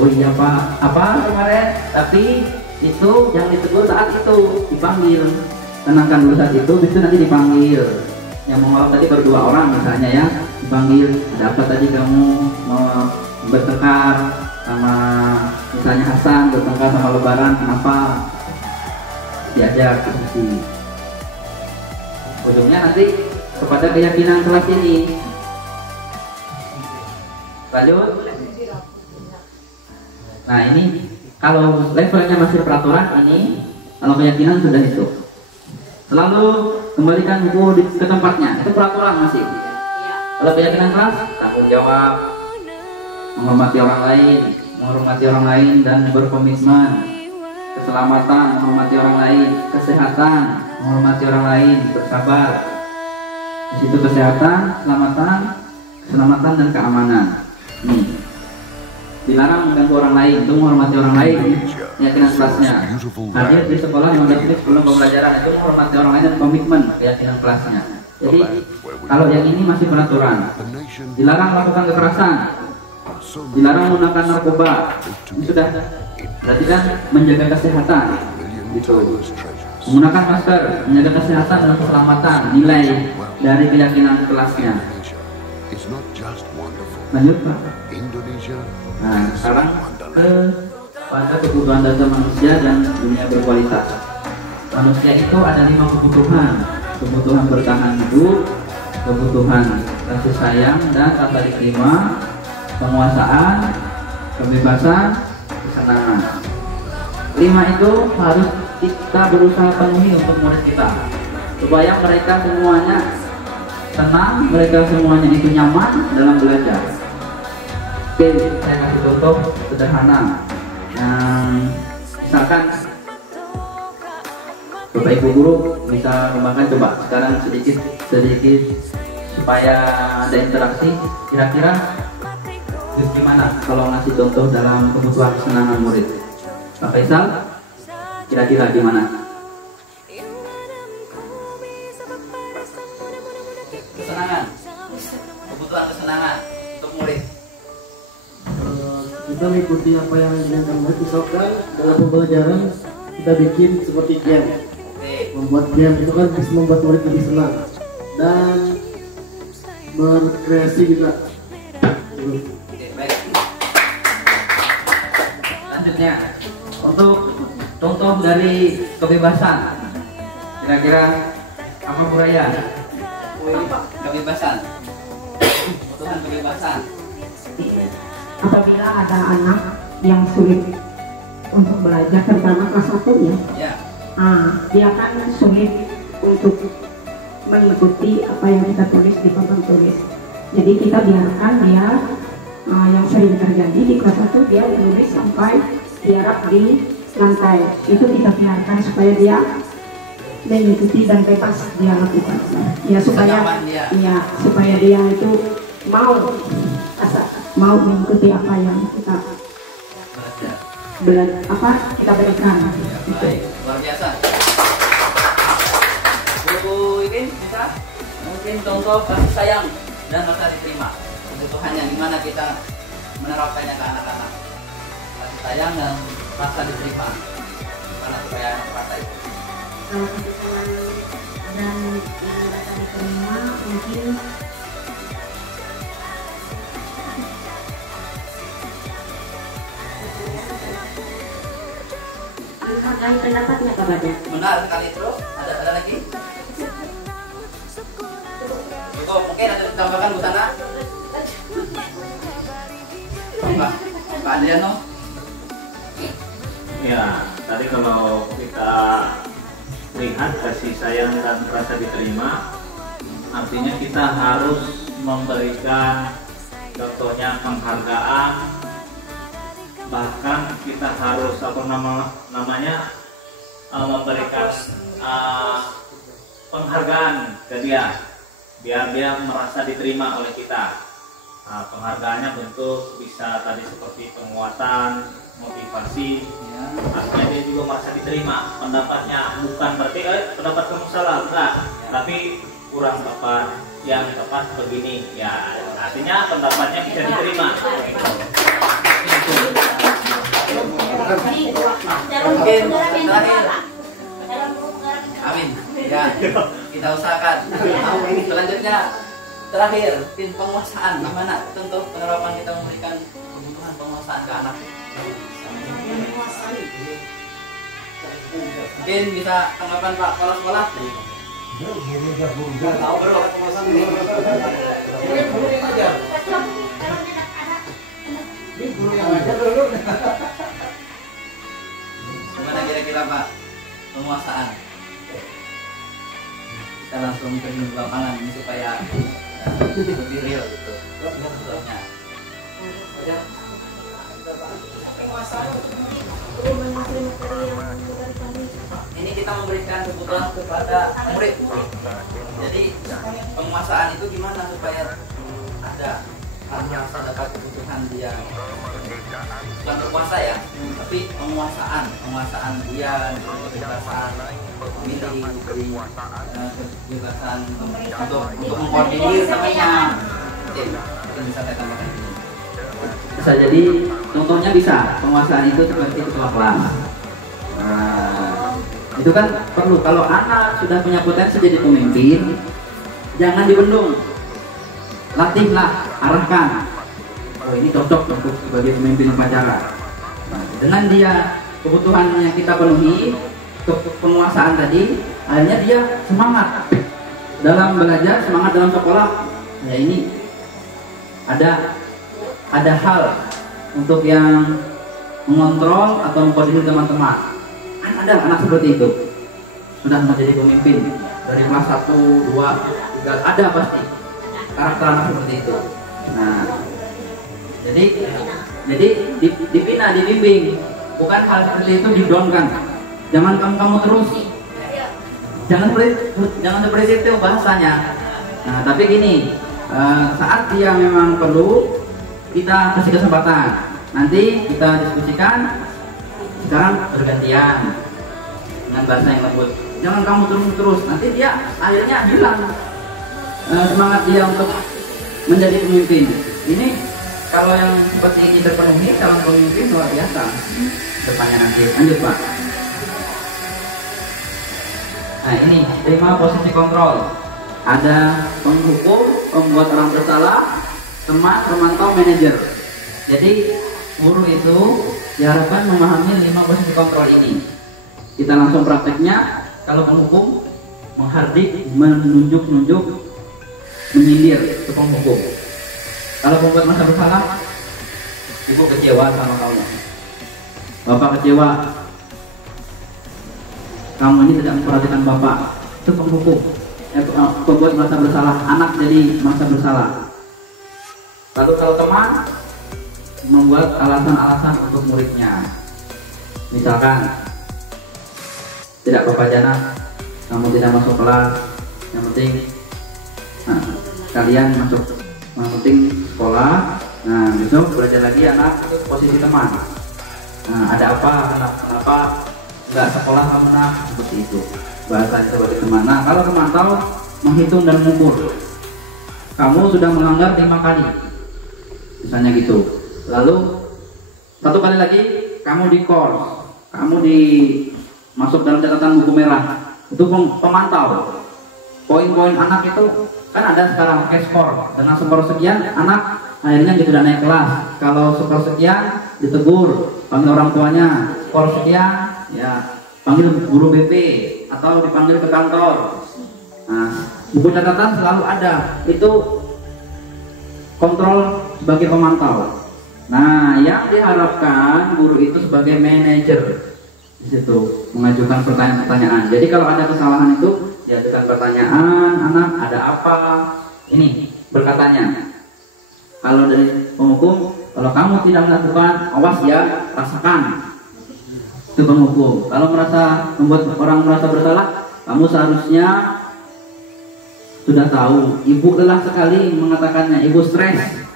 Oh iya Pak, apa kemarin? Tapi itu yang ditegur saat itu, dipanggil. Tenangkan dulu saat itu, itu nanti dipanggil. Yang mengolok tadi baru 2 orang misalnya ya, dipanggil. Dapat tadi kamu bertengkar sama misalnya Hasan, bertengkar sama Lebaran, kenapa? Diajak diskusi. Ujungnya nanti kepada keyakinan kelas ini. Lanjut. Nah ini kalau levelnya masih peraturan, ini kalau keyakinan sudah itu. Selalu kembalikan buku ke tempatnya, itu peraturan masih. Kalau keyakinan kelas, tanggung jawab, menghormati orang lain dan berkomitmen, keselamatan, menghormati orang lain, kesehatan, menghormati orang lain, bersabar. Di situ kesehatan, keselamatan dan keamanan. Nih, dilarang mengganggu orang lain, itu menghormati orang lain. Keyakinan kelasnya. Hadir di sekolah 15 menit sebelum pembelajaran, itu menghormati orang lain dan komitmen, keyakinan kelasnya. Jadi kalau yang ini masih peraturan. Dilarang melakukan kekerasan, dilarang menggunakan narkoba. Ini sudah berarti kan menjaga kesehatan. Gitu. Menggunakan masker, menjaga kesehatan dan keselamatan, nilai dari keyakinan kelasnya. Lanjut Pak. Nah sekarang pada kebutuhan dasar manusia dan dunia berkualitas. Manusia itu ada 5 kebutuhan: kebutuhan bertahan hidup, kebutuhan kasih sayang dan rasa diterima, penguasaan, kebebasan, kesenangan. 5 itu harus kita berusaha penuhi untuk murid kita, supaya mereka semuanya senang, mereka semuanya itu nyaman dalam belajar. Oke, saya kasih contoh sederhana. Misalkan Bapak Ibu guru bisa kembangkan, coba sekarang sedikit supaya ada interaksi. Kira-kira gimana kalau ngasih contoh dalam kebutuhan kesenangan murid? Pak Faisal, kira-kira gimana? Kesenangan, kebutuhan kesenangan untuk murid. Kita mengikuti apa yang diinginkan murid. Misalkan dalam pembelajaran kita bikin seperti game. Membuat game itu kan bisa membuat murid lebih senang dan berkreasi juga. Oke, baik. Selanjutnya, untuk contoh dari kebebasan, kira-kira apa Bu Raya? Kebebasan, kebutuhan kebebasan. Apabila ada anak yang sulit untuk belajar, terutama kelas 1 ya, dia kan sulit untuk mengikuti apa yang kita tulis di papan tulis. Jadi kita biarkan dia, yang sering terjadi di kelas 1, dia menulis sampai diarap di lantai. Itu kita biarkan supaya dia mengikuti dan bebas dia lakukan. Ya supaya dia itu mau mengikuti apa yang kita kita berikan. Baik, luar biasa. Bu Ikin bisa mungkin contoh kasih sayang dan rasa diterima. Kebutuhannya gimana kita menerapkannya ke anak-anak? Kasih sayang dan rasa diterima. Gimana supaya anak merasa itu? Kalau kasih sayang dan rasa diterima mungkin menghargai pendapatnya kabarnya. Benar sekali. Terus ada lagi? Cukup, mungkin ada tambahkan Bu Sana? Pak Adriano? Ya, tadi kalau kita lihat kasih sayang dan rasa diterima, artinya kita harus memberikan contohnya penghargaan, bahkan kita harus memberikan penghargaan ke dia biar dia merasa diterima oleh kita. Penghargaannya bentuk bisa tadi seperti penguatan, motivasi, artinya dia juga merasa diterima. Pendapatnya bukan berarti pendapat kamu salah, enggak, tapi kurang tepat, yang tepat begini ya, artinya pendapatnya bisa diterima. Mungkin terakhir. Amin. Ya, kita usahakan. Selanjutnya terakhir, mungkin penguasaan. Gimana contoh penerapan kita memberikan kebutuhan penguasaan ke anak? Mungkin bisa tanggapan Pak Kepala Sekolah. Tahu bro, penguasaan ini. Guru yang ajar dulu. Gimana kira-kira Pak penguasaan? Kita langsung ke lapangan ini supaya lebih real gitu. Ini kita memberikan kebutuhan kepada murid. Jadi penguasaan itu gimana supaya ada yang dapat kebutuhan dia, bukan berkuasa ya, tapi penguasaan dia, kebebasan memilih, kebebasan untuk mengkoordinir namanya. Kita bisa tambahkan ini. Bisa jadi contohnya bisa penguasaan itu seperti ketua kelas. Itu kan perlu, kalau anak sudah punya potensi jadi pemimpin, jangan dibendung. Latihlah, arahkan. Oh, ini cocok untuk sebagai pemimpin upacara. Dengan dia kebutuhannya kita penuhi, penguasaan tadi, akhirnya dia semangat dalam belajar, semangat dalam sekolah. Ya ini ada ada hal untuk yang mengontrol atau mengkoordinir teman-teman. Kan ada anak seperti itu, sudah menjadi pemimpin dari kelas 1, 2, 3, ada pasti karakter anak seperti itu. Nah, jadi dibina, dibimbing, bukan hal seperti itu didownkan. Jangan kamu terus, jangan seperti itu bahasanya. Nah, tapi gini, saat dia memang perlu, kita kasih kesempatan. Nanti kita diskusikan. Sekarang bergantian dengan bahasa yang lembut. Jangan kamu terus. Nanti dia akhirnya hilang semangat dia untuk menjadi pemimpin. Ini kalau yang seperti ini terpenuhi, calon pemimpin luar biasa depannya nanti. Lanjut Pak. Nah ini 5 posisi kontrol. Ada penghukum, pembuat orang bersalah, teman, pemantau, manajer. Jadi guru itu diharapkan memahami 5 posisi kontrol ini. Kita langsung prakteknya. Kalau penghukum, menghardik, menunjuk, menyindir itu penghukum. Kalau pembuat masa bersalah, ibu kecewa sama kamu, bapak kecewa, kamu ini tidak memperhatikan bapak, itu penghukum. Pembuat masa bersalah, anak jadi masa bersalah. Lalu kalau teman, membuat alasan-alasan untuk muridnya. Misalkan, tidak apa-apa Jana, kamu tidak masuk kelas, yang penting kalian masuk, yang penting sekolah. Nah besok belajar lagi anak, itu posisi teman. Nah ada apa, kenapa nggak sekolah kamu nak, seperti itu bahasa sebagai teman. Nah kalau pemantau, menghitung dan mengukur, kamu sudah melanggar 5 kali misalnya gitu. Lalu 1 kali lagi kamu di course, kamu masuk dalam catatan buku merah, itu pemantau. Poin-poin anak itu kan ada sekarang pakai skor, dengan skor sekian anak akhirnya dia sudah naik kelas. Kalau skor sekian ditegur, panggil orang tuanya. Skor sekian ya panggil guru BP atau dipanggil ke kantor. Nah buku catatan selalu ada, itu kontrol sebagai pemantau. Nah yang diharapkan guru itu sebagai manajer di situ, mengajukan pertanyaan-pertanyaan. Jadi kalau ada kesalahan itu diajukan pertanyaan, anak ada apa, ini berkatanya. Kalau dari penghukum, kalau kamu tidak melakukan, awas ya, rasakan. Itu penghukum. Kalau membuat orang merasa bersalah, kamu seharusnya sudah tahu. Ibu lelah sekali mengatakannya, ibu stres.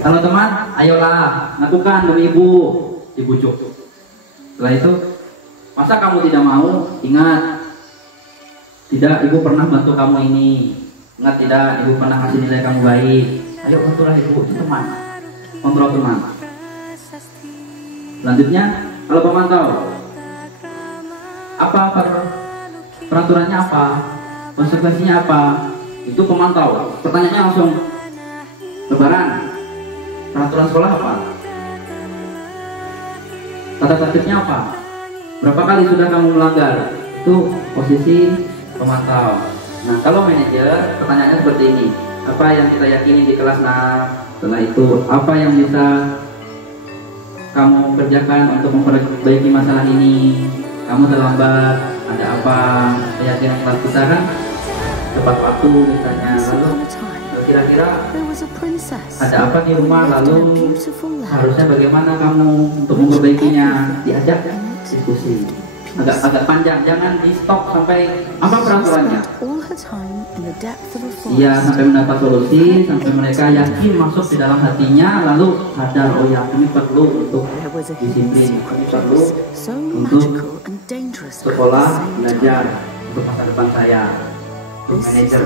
Kalau teman, ayolah lakukan demi ibu, dibujuk. Setelah itu, masa kamu tidak mau? Ingat, tidak, ibu pernah bantu kamu ini. Ingat tidak, ibu pernah kasih nilai kamu baik. Ayo bantulah ibu, itu teman. Kontrol teman. Selanjutnya, kalau pemantau, apa peraturannya apa? Konsekuensinya apa? Itu pemantau. Pertanyaannya langsung, lebaran, peraturan sekolah apa? Tata tertibnya apa? Berapa kali sudah kamu melanggar? Itu posisi pemantau. Nah kalau manajer, pertanyaannya seperti ini, apa yang kita yakini di kelas 6? Setelah itu apa yang bisa kamu kerjakan untuk memperbaiki masalah ini? Kamu terlambat, ada apa? Keyakinan kelas kita kan tepat waktu misalnya. Lalu kira-kira ada apa di rumah, lalu harusnya bagaimana kamu untuk memperbaikinya? Diajak diskusi agak panjang, jangan di stop sampai apa peraturannya. Iya, sampai mendapat solusi, sampai mereka yakin masuk di dalam hatinya, lalu sadar, oh ya ini perlu untuk disiplin, ini perlu untuk sekolah, belajar untuk masa depan saya. Manajer,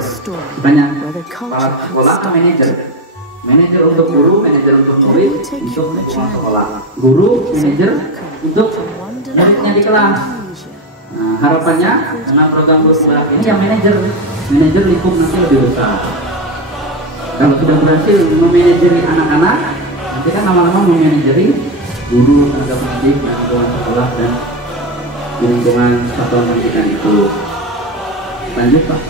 banyak kepala sekolah atau manajer. Manajer untuk guru, manajer untuk murid, untuk sekolah. Guru, manajer untuk muridnya di kelas. Nah, harapannya dengan program bergerak ini yang manajer lingkup nanti lebih besar. Kalau sudah berhasil memanajeri anak-anak, nanti kan lama-lama memanajeri guru, tenaga pendidik, lingkungan sekolah dan di lingkungan satuan pendidikan itu. Lanjut Pak.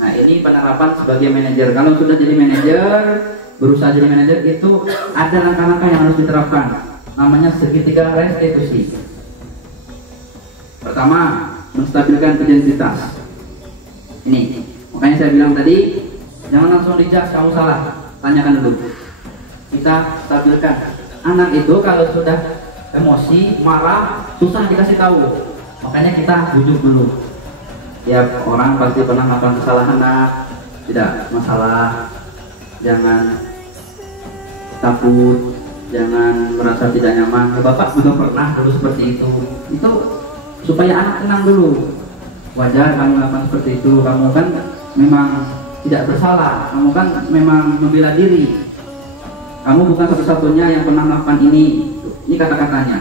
Nah ini ini penerapan sebagai manajer. Kalau sudah jadi manajer, berusaha jadi manajer, itu ada langkah-langkah yang harus diterapkan. Namanya segitiga restitusi. Pertama, menstabilkan identitas. Ini, makanya saya bilang tadi, jangan langsung dijudge kamu salah. Tanyakan dulu. Kita stabilkan. Anak itu kalau sudah emosi, marah, susah dikasih tahu. Makanya kita bujuk dulu. Ya, orang pasti pernah melakukan kesalahan, nak. Tidak masalah. Jangan takut, jangan merasa tidak nyaman. Bapak juga pernah dulu seperti itu. Itu supaya anak tenang dulu. Wajar kamu melakukan seperti itu. Kamu kan memang tidak bersalah. Kamu kan memang membela diri. Kamu bukan satu-satunya yang pernah melakukan ini. Ini kata-katanya.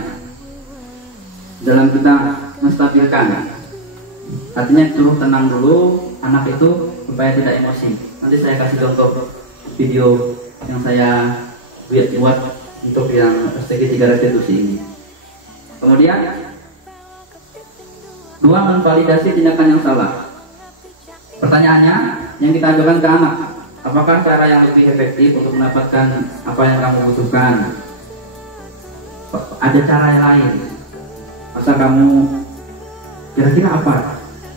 Dalam kita menstabilkan, artinya suruh tenang dulu anak itu supaya tidak emosi. Nanti saya kasih contoh video yang saya buat untuk yang segitiga restitusi ini. Kemudian, 2, memvalidasi tindakan yang salah. Pertanyaannya yang kita ajukan ke anak, apakah cara yang lebih efektif untuk mendapatkan apa yang kamu butuhkan? Ada cara yang lain? Masa kamu kira-kira apa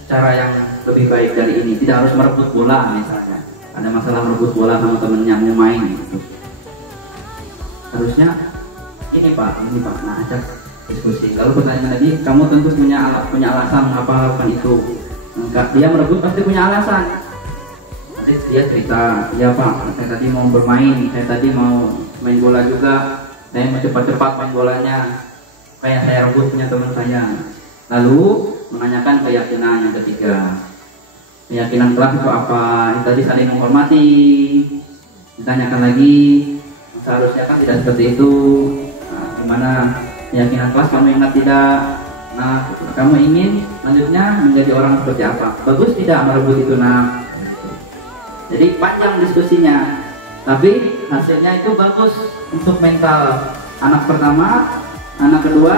cara yang lebih baik dari ini? Tidak harus merebut bola misalnya. Ada masalah merebut bola sama temennya mau main gitu. Harusnya ini pak. Nah, ajak diskusi. Lalu pertanyaan lagi, kamu tentu punya alasan mengapa lakukan itu. Dia merebut pasti punya alasan. Nanti dia cerita, ya pak, saya tadi mau bermain, saya tadi mau main bola juga, saya mau cepat-cepat main bolanya, kayak saya rebut punya teman saya. Lalu menanyakan keyakinan yang ketiga. Keyakinan kelas itu apa? Yang tadi saling menghormati. Ditanyakan lagi, seharusnya kan tidak seperti itu. Nah, gimana keyakinan kelas, kamu ingat tidak? Nah, kamu ingin lanjutnya menjadi orang seperti apa? Bagus tidak merebut itu, nah. Jadi panjang diskusinya, tapi hasilnya itu bagus untuk mental anak pertama, anak kedua.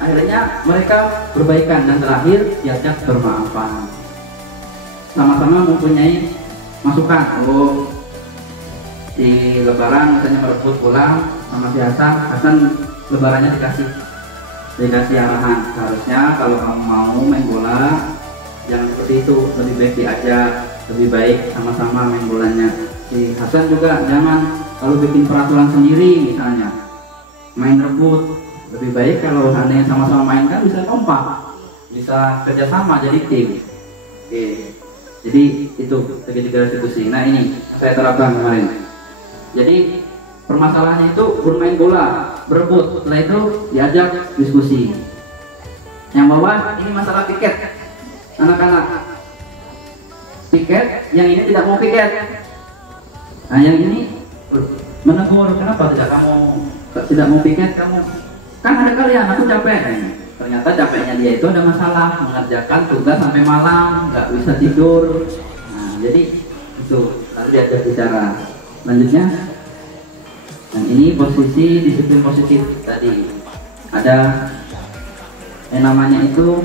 Akhirnya mereka berbaikan dan terakhir diajak bermaafan. Sama-sama mempunyai masukan. Oh, di Lebaran katanya merebut pulang sama si Hasan Lebarannya dikasih arahan. Seharusnya kalau kamu mau main bola jangan seperti itu, lebih baik diajak, lebih baik sama-sama main bolanya. Si Hasan juga jangan kalau bikin peraturan sendiri misalnya main rebut, lebih baik kalau hanya sama-sama main kan bisa kompak, bisa kerjasama jadi tim. Oke, jadi itu segitiga restitusi. Nah ini yang saya terapkan kemarin. Jadi permasalahannya itu bermain bola, berebut, setelah itu diajak diskusi. Yang bawah ini masalah piket anak-anak. Piket, yang ini tidak mau piket. Nah yang ini menegur, kenapa tidak mau piket kamu? Kan ada kalian, aku capek. Ternyata capeknya dia itu ada masalah, mengerjakan tugas sampai malam, nggak bisa tidur. Nah jadi itu harus diajak bicara. Selanjutnya, dan ini posisi disiplin positif tadi. Ada yang namanya itu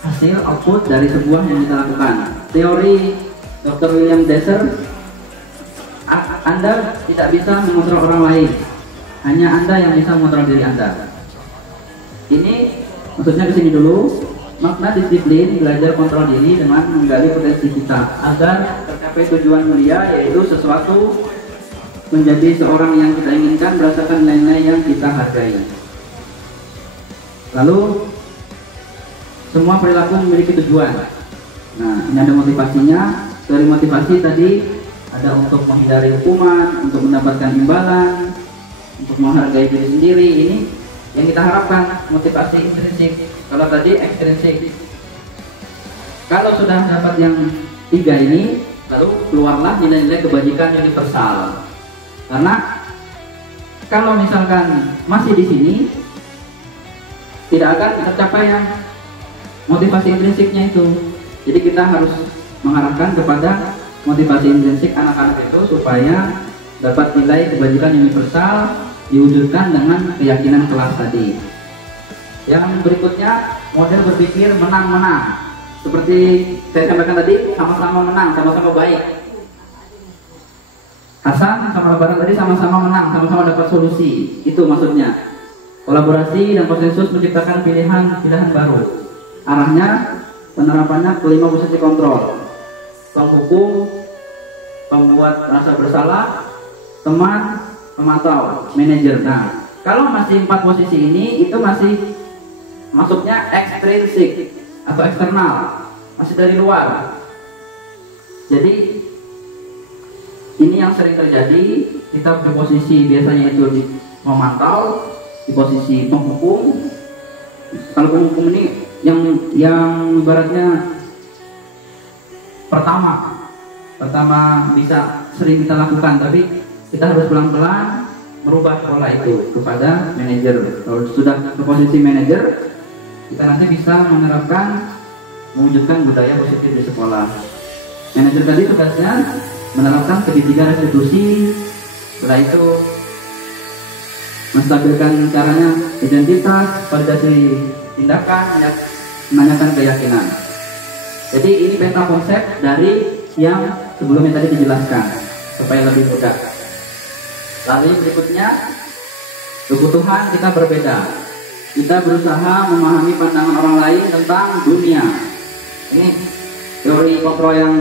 hasil output dari sebuah yang kita lakukan. Teori Dr. William Deser, Anda tidak bisa mengontrol orang lain, hanya Anda yang bisa mengontrol diri Anda. Ini maksudnya kesini dulu. Makna disiplin belajar kontrol diri dengan menggali potensi kita agar tercapai tujuan mulia, yaitu sesuatu menjadi seorang yang kita inginkan berdasarkan nilai-nilai yang kita hargai. Lalu semua perilaku memiliki tujuan. Nah, ini ada motivasinya. Dari motivasi tadi ada untuk menghindari hukuman, untuk mendapatkan imbalan, untuk menghargai diri sendiri. Ini yang kita harapkan, motivasi intrinsik. Kalau tadi ekstrinsik. Kalau sudah dapat yang 3 ini, lalu keluarlah nilai-nilai kebajikan universal. Karena kalau misalkan masih di sini, tidak akan tercapai yang motivasi intrinsiknya itu. Jadi kita harus mengarahkan kepada motivasi intrinsik anak-anak itu supaya dapat nilai kebajikan universal diwujudkan dengan keyakinan kelas tadi. Yang berikutnya, model berpikir menang-menang. seperti saya sampaikan tadi, sama-sama menang, sama-sama baik. Hasan sama Lebaran tadi sama-sama menang, sama-sama dapat solusi. Itu maksudnya. Kolaborasi dan konsensus menciptakan pilihan baru. Arahnya, penerapannya kelima posisi kontrol. Penghukum, pembuat rasa bersalah, teman, pemantau, manajer. Nah, kalau masih 4 posisi ini, itu masih masuknya ekstrinsik atau eksternal, masih dari luar. Jadi ini yang sering terjadi, kita berposisi biasanya itu di memantau, di posisi penghukum. Kalau penghukum ini yang ibaratnya pertama bisa sering kita lakukan, tapi kita harus pelan-pelan merubah pola itu kepada manajer. Kalau sudah ke posisi manajer, kita nanti bisa menerapkan, mewujudkan budaya positif di sekolah. Manajer tadi tugasnya menerapkan kebijakan restitusi, setelah itu menstabilkan caranya identitas, validasi tindakan, menanyakan keyakinan. Jadi ini peta konsep dari yang sebelumnya tadi dijelaskan supaya lebih mudah. Lalu berikutnya, kebutuhan kita berbeda. Kita berusaha memahami pandangan orang lain tentang dunia. Ini teori kontrol yang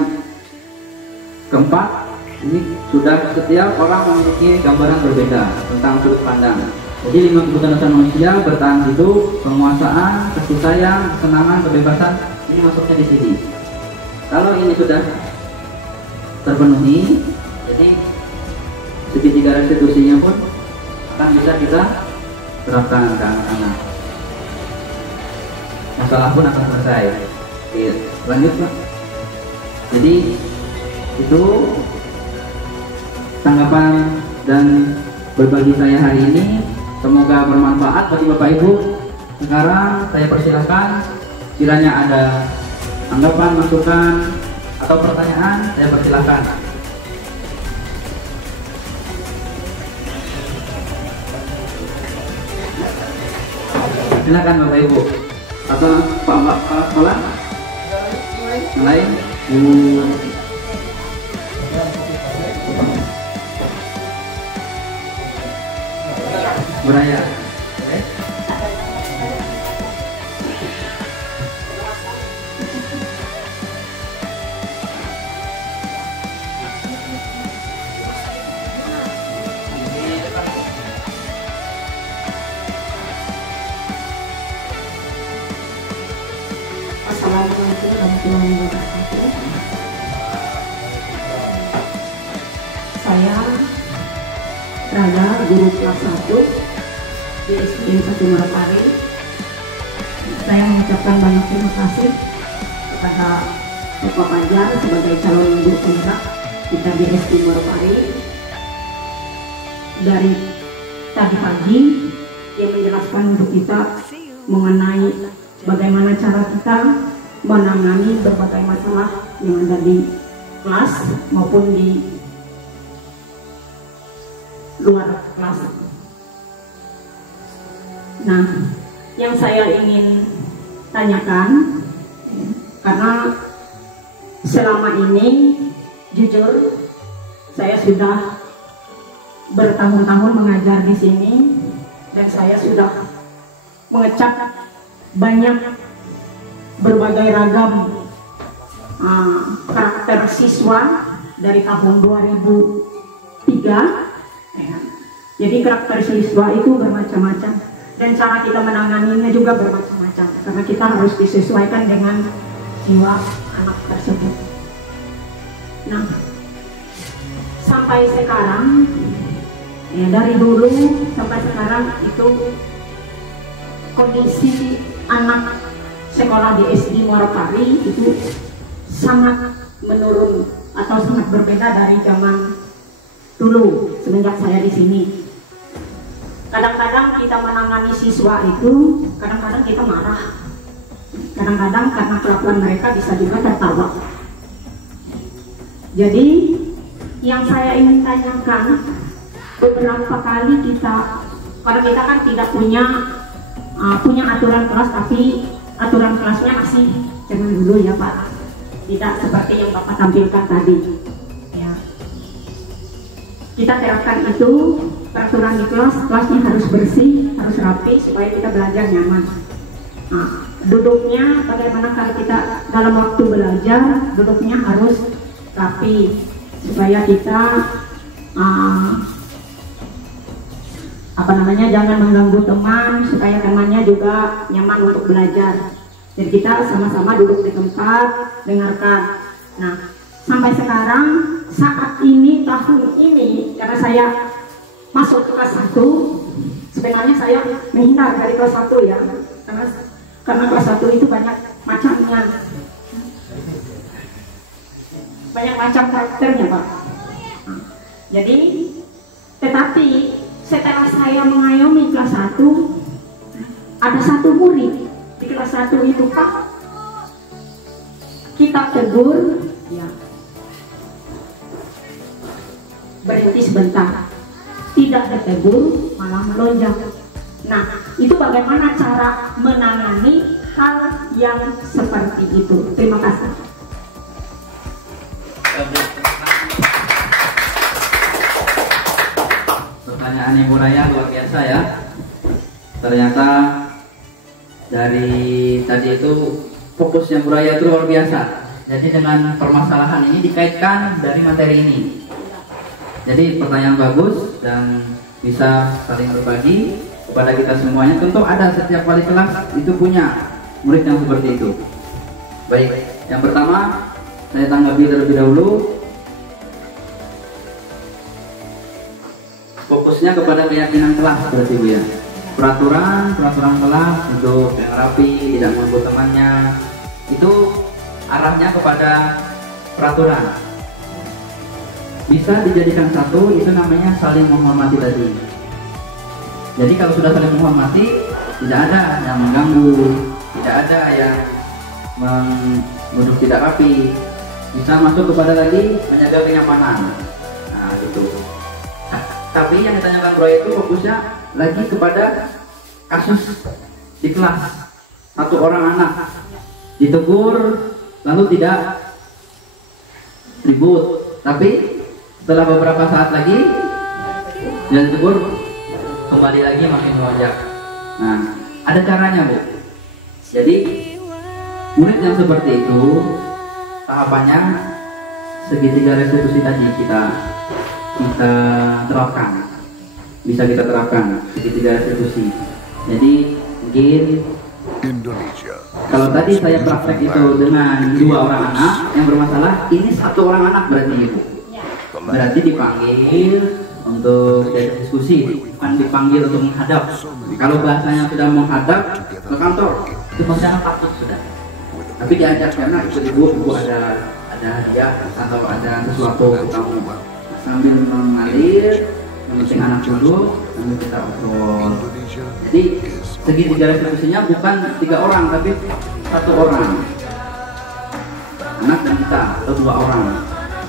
keempat. Ini sudah setiap orang memiliki gambaran berbeda tentang sudut pandang. Jadi 5 kebutuhan dasar manusia bertahan hidup, penguasaan, kasih sayang, kesenangan, kebebasan, ini masuknya di sini. Kalau ini sudah terpenuhi, jadi segitiga restitusinya pun akan bisa kita terapkan ke anak-anak. Masalah pun akan selesai. Lanjut Pak. Jadi itu tanggapan dan berbagi saya hari ini. Semoga bermanfaat bagi Bapak Ibu. Sekarang saya persilahkan, kiranya ada tanggapan, masukan, atau pertanyaan, saya persilahkan. Silakan Bapak Ibu. Atau Pak Kepala? Mulai. Beraya. Okay. Assalamualaikum warahmatullahi wabarakatuh. Saya Raya, guru kelas 1 di SD 1 Murapari. Saya mengucapkan banyak terima kasih kepada Bapak Fajar sebagai calon guru penggerak kita di SD Murapari. Dari tadi pagi yang menjelaskan untuk kita mengenai bagaimana cara kita menangani berbagai masalah yang ada di kelas maupun di luar kelas. Nah, yang saya ingin tanyakan, karena selama ini jujur saya sudah bertahun-tahun mengajar di sini dan saya sudah mengecap banyak berbagai ragam karakter siswa dari tahun 2003. Jadi karakter siswa itu bermacam-macam dan cara kita menanganinya juga bermacam-macam karena kita harus disesuaikan dengan jiwa anak tersebut. Nah, sampai sekarang ya, dari dulu sampai sekarang itu kondisi anak sekolah di SD Murapari itu sangat menurun atau sangat berbeda dari zaman dulu semenjak saya di sini. Kadang-kadang kita menangani siswa itu, kadang-kadang kita marah, kadang-kadang karena kelakuan mereka bisa juga tertawa. Jadi yang saya ingin tanyakan, beberapa kali kita, karena kita kan tidak punya aturan kelas, tapi aturan kelasnya masih zaman dulu ya Pak, tidak seperti yang Bapak tampilkan tadi ya. Kita terapkan itu peraturan di kelas, kelasnya harus bersih, harus rapi supaya kita belajar nyaman. Nah, duduknya bagaimana kalau kita dalam waktu belajar, duduknya harus rapi supaya kita jangan mengganggu teman, supaya temannya juga nyaman untuk belajar. Jadi kita sama-sama duduk di tempat, dengarkan. Nah, sampai sekarang saat ini, tahun ini, karena saya masuk kelas 1, sebenarnya saya menghindar dari kelas 1 ya, karena kelas 1 itu banyak macamnya, banyak macam karakternya Pak. Jadi, tetapi setelah saya mengayomi kelas 1, ada satu murid di kelas 1 itu Pak, kita tegur, ya, berhenti sebentar, tidak ditegur malah melonjak. Nah, itu bagaimana cara menangani hal yang seperti itu? Terima kasih. Pertanyaan Ibu Raya luar biasa ya. Ternyata dari tadi itu fokusnya Bu Raya itu luar biasa. Jadi dengan permasalahan ini dikaitkan dari materi ini. Jadi pertanyaan bagus dan bisa saling berbagi kepada kita semuanya. Tentu ada setiap wali kelas itu punya murid yang seperti itu. Baik, yang pertama saya tanggapi terlebih dahulu. Fokusnya kepada keyakinan kelas berarti Bu ya. Peraturan kelas untuk yang rapi, tidak mengganggu temannya, itu arahnya kepada peraturan. Bisa dijadikan satu, itu namanya saling menghormati tadi. Jadi kalau sudah saling menghormati, tidak ada yang mengganggu, tidak ada yang duduk tidak rapi. Bisa masuk kepada tadi menjaga kenyamanan. Nah itu. Tapi yang ditanyakan Bro itu fokusnya lagi kepada kasus di kelas. Satu orang anak ditegur lalu tidak ribut, tapi setelah beberapa saat lagi dia ditegur kembali lagi makin melonjak. Nah, ada caranya Bu. Jadi murid yang seperti itu tahapannya segitiga restitusi tadi kita terapkan, bisa kita terapkan segitiga restitusi. Jadi mungkin Indonesia. Kalau tadi saya praktek itu dengan 2 orang anak yang bermasalah, ini 1 orang anak berarti Ibu. Berarti dipanggil untuk diskusi, bukan dipanggil untuk menghadap. Kalau bahasanya sudah menghadap ke kantor, itu bahasanya takut sudah. Tapi diajak karena ibu ada hadiah atau ada sesuatu untuk kamu. Sambil mengalir, yang penting anak duduk, sambil kita obrol. Jadi segitiga restitusinya bukan 3 orang, tapi 1 orang, anak dan kita, atau 2 orang.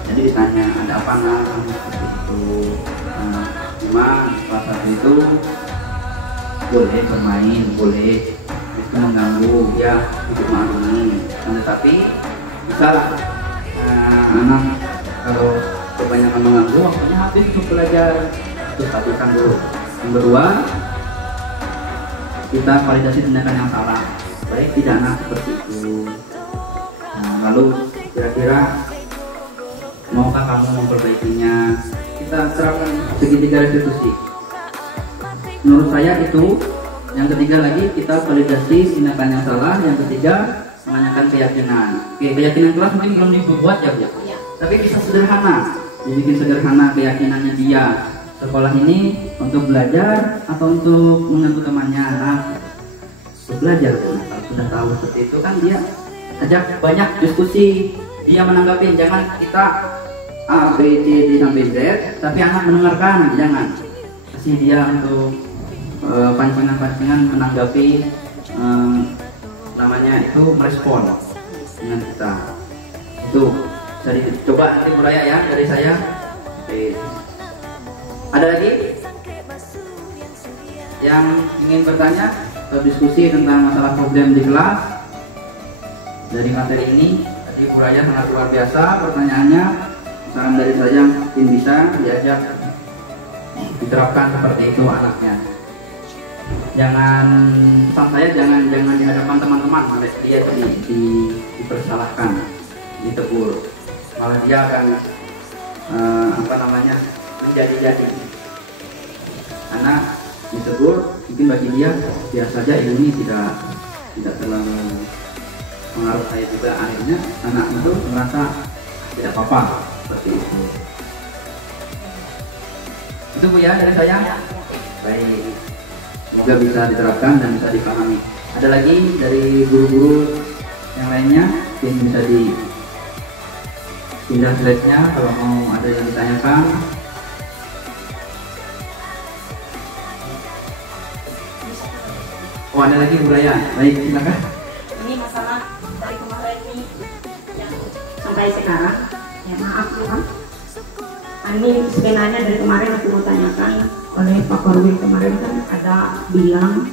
Jadi ditanya ada apa nak, seperti itu. Memang salah satu itu boleh bermain, boleh itu mengganggu ya, itu maklumi. Tetapi misalnya anak kalau kebanyakan mengganggu, waktunya habis untuk belajar, itu stabilkan dulu. Yang kedua, kita validasi tindakan yang salah, baik tidak anak seperti itu. Lalu kira-kira maukah kamu memperbaikinya? Kita terapkan segitiga restitusi. Menurut saya itu. Yang ketiga lagi kita validasi tindakan yang salah. Yang ketiga menanyakan keyakinan. Keyakinan kelas mungkin belum dibuat ya Bu. Tapi bisa sederhana, dibikin sederhana keyakinannya dia. Sekolah ini untuk belajar atau untuk mengganggu temannya? Nah, untuk belajar. Kalau sudah tahu seperti itu kan dia ajak banyak diskusi, dia menanggapi. Jangan kita A, B, C, D sampai Z, tapi anak mendengarkan, jangan. Kasih dia untuk pancingan-pancingan menanggapi, namanya itu merespon dengan kita. Itu bisa dicoba nanti mulai ya dari saya. Oke. Ada lagi yang ingin bertanya atau diskusi tentang masalah problem di kelas? dari materi ini. Tadi Bu Raya sangat luar biasa pertanyaannya. Saran dari saya mungkin bisa diajak diterapkan seperti itu anaknya. Jangan, pesan saya jangan di hadapan teman-teman sampai dia itu dipersalahkan, ditegur, malah dia akan menjadi-jadi. Karena ditegur mungkin bagi dia biasa saja, ini tidak terlalu mengaruh saya juga, akhirnya anak itu merasa tidak apa-apa seperti itu. Itu Bu ya dari saya. Baik, semoga bisa diterapkan dan bisa dipahami. Ada lagi dari guru-guru yang lainnya yang bisa dipindah slide-nya kalau mau ada yang ditanyakan. Oh, ada lagi Bu Raya. Baik, silakan. Ini masalah dari kemarin ini yang sampai sekarang, ya maaf Tuhan. Ini sebenarnya dari kemarin aku mau tanyakan oleh Pak Korwin kemarin, kan ada bilang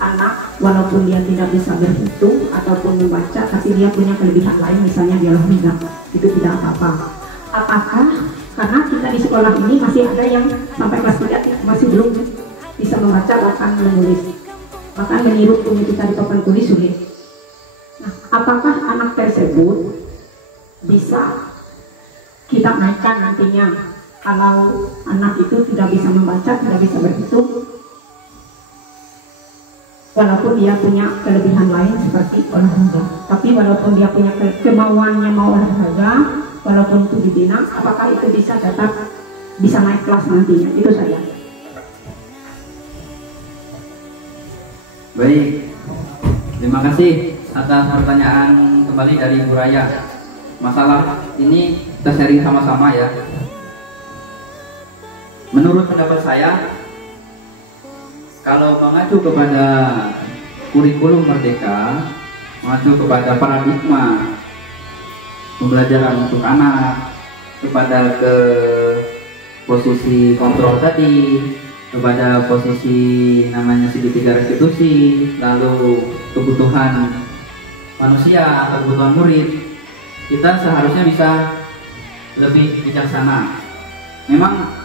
anak walaupun dia tidak bisa berhitung ataupun membaca, tapi dia punya kelebihan lain, misalnya dia olahraga, itu tidak apa-apa. Apakah karena kita di sekolah ini masih ada yang sampai kelas 3 masih belum bisa membaca bahkan menulis, bahkan meniru bunyi kita di papan tulis sulit. Nah, apakah anak tersebut bisa kita naikkan nantinya kalau anak itu tidak bisa membaca, tidak bisa berhitung, walaupun dia punya kelebihan lain seperti olahraga, tapi walaupun dia punya kemauannya mau olahraga, walaupun itu dibina, apakah itu bisa tetap bisa naik kelas nantinya? Itu saya. Baik, terima kasih atas pertanyaan kembali dari Bu Raya. Masalah ini kita sharing sama-sama ya. Menurut pendapat saya, kalau mengacu kepada kurikulum Merdeka, mengacu kepada paradigma pembelajaran untuk anak, kepada ke posisi kontrol tadi, kepada posisi namanya segitiga restitusi, lalu kebutuhan manusia atau kebutuhan murid, kita seharusnya bisa lebih bijaksana. Memang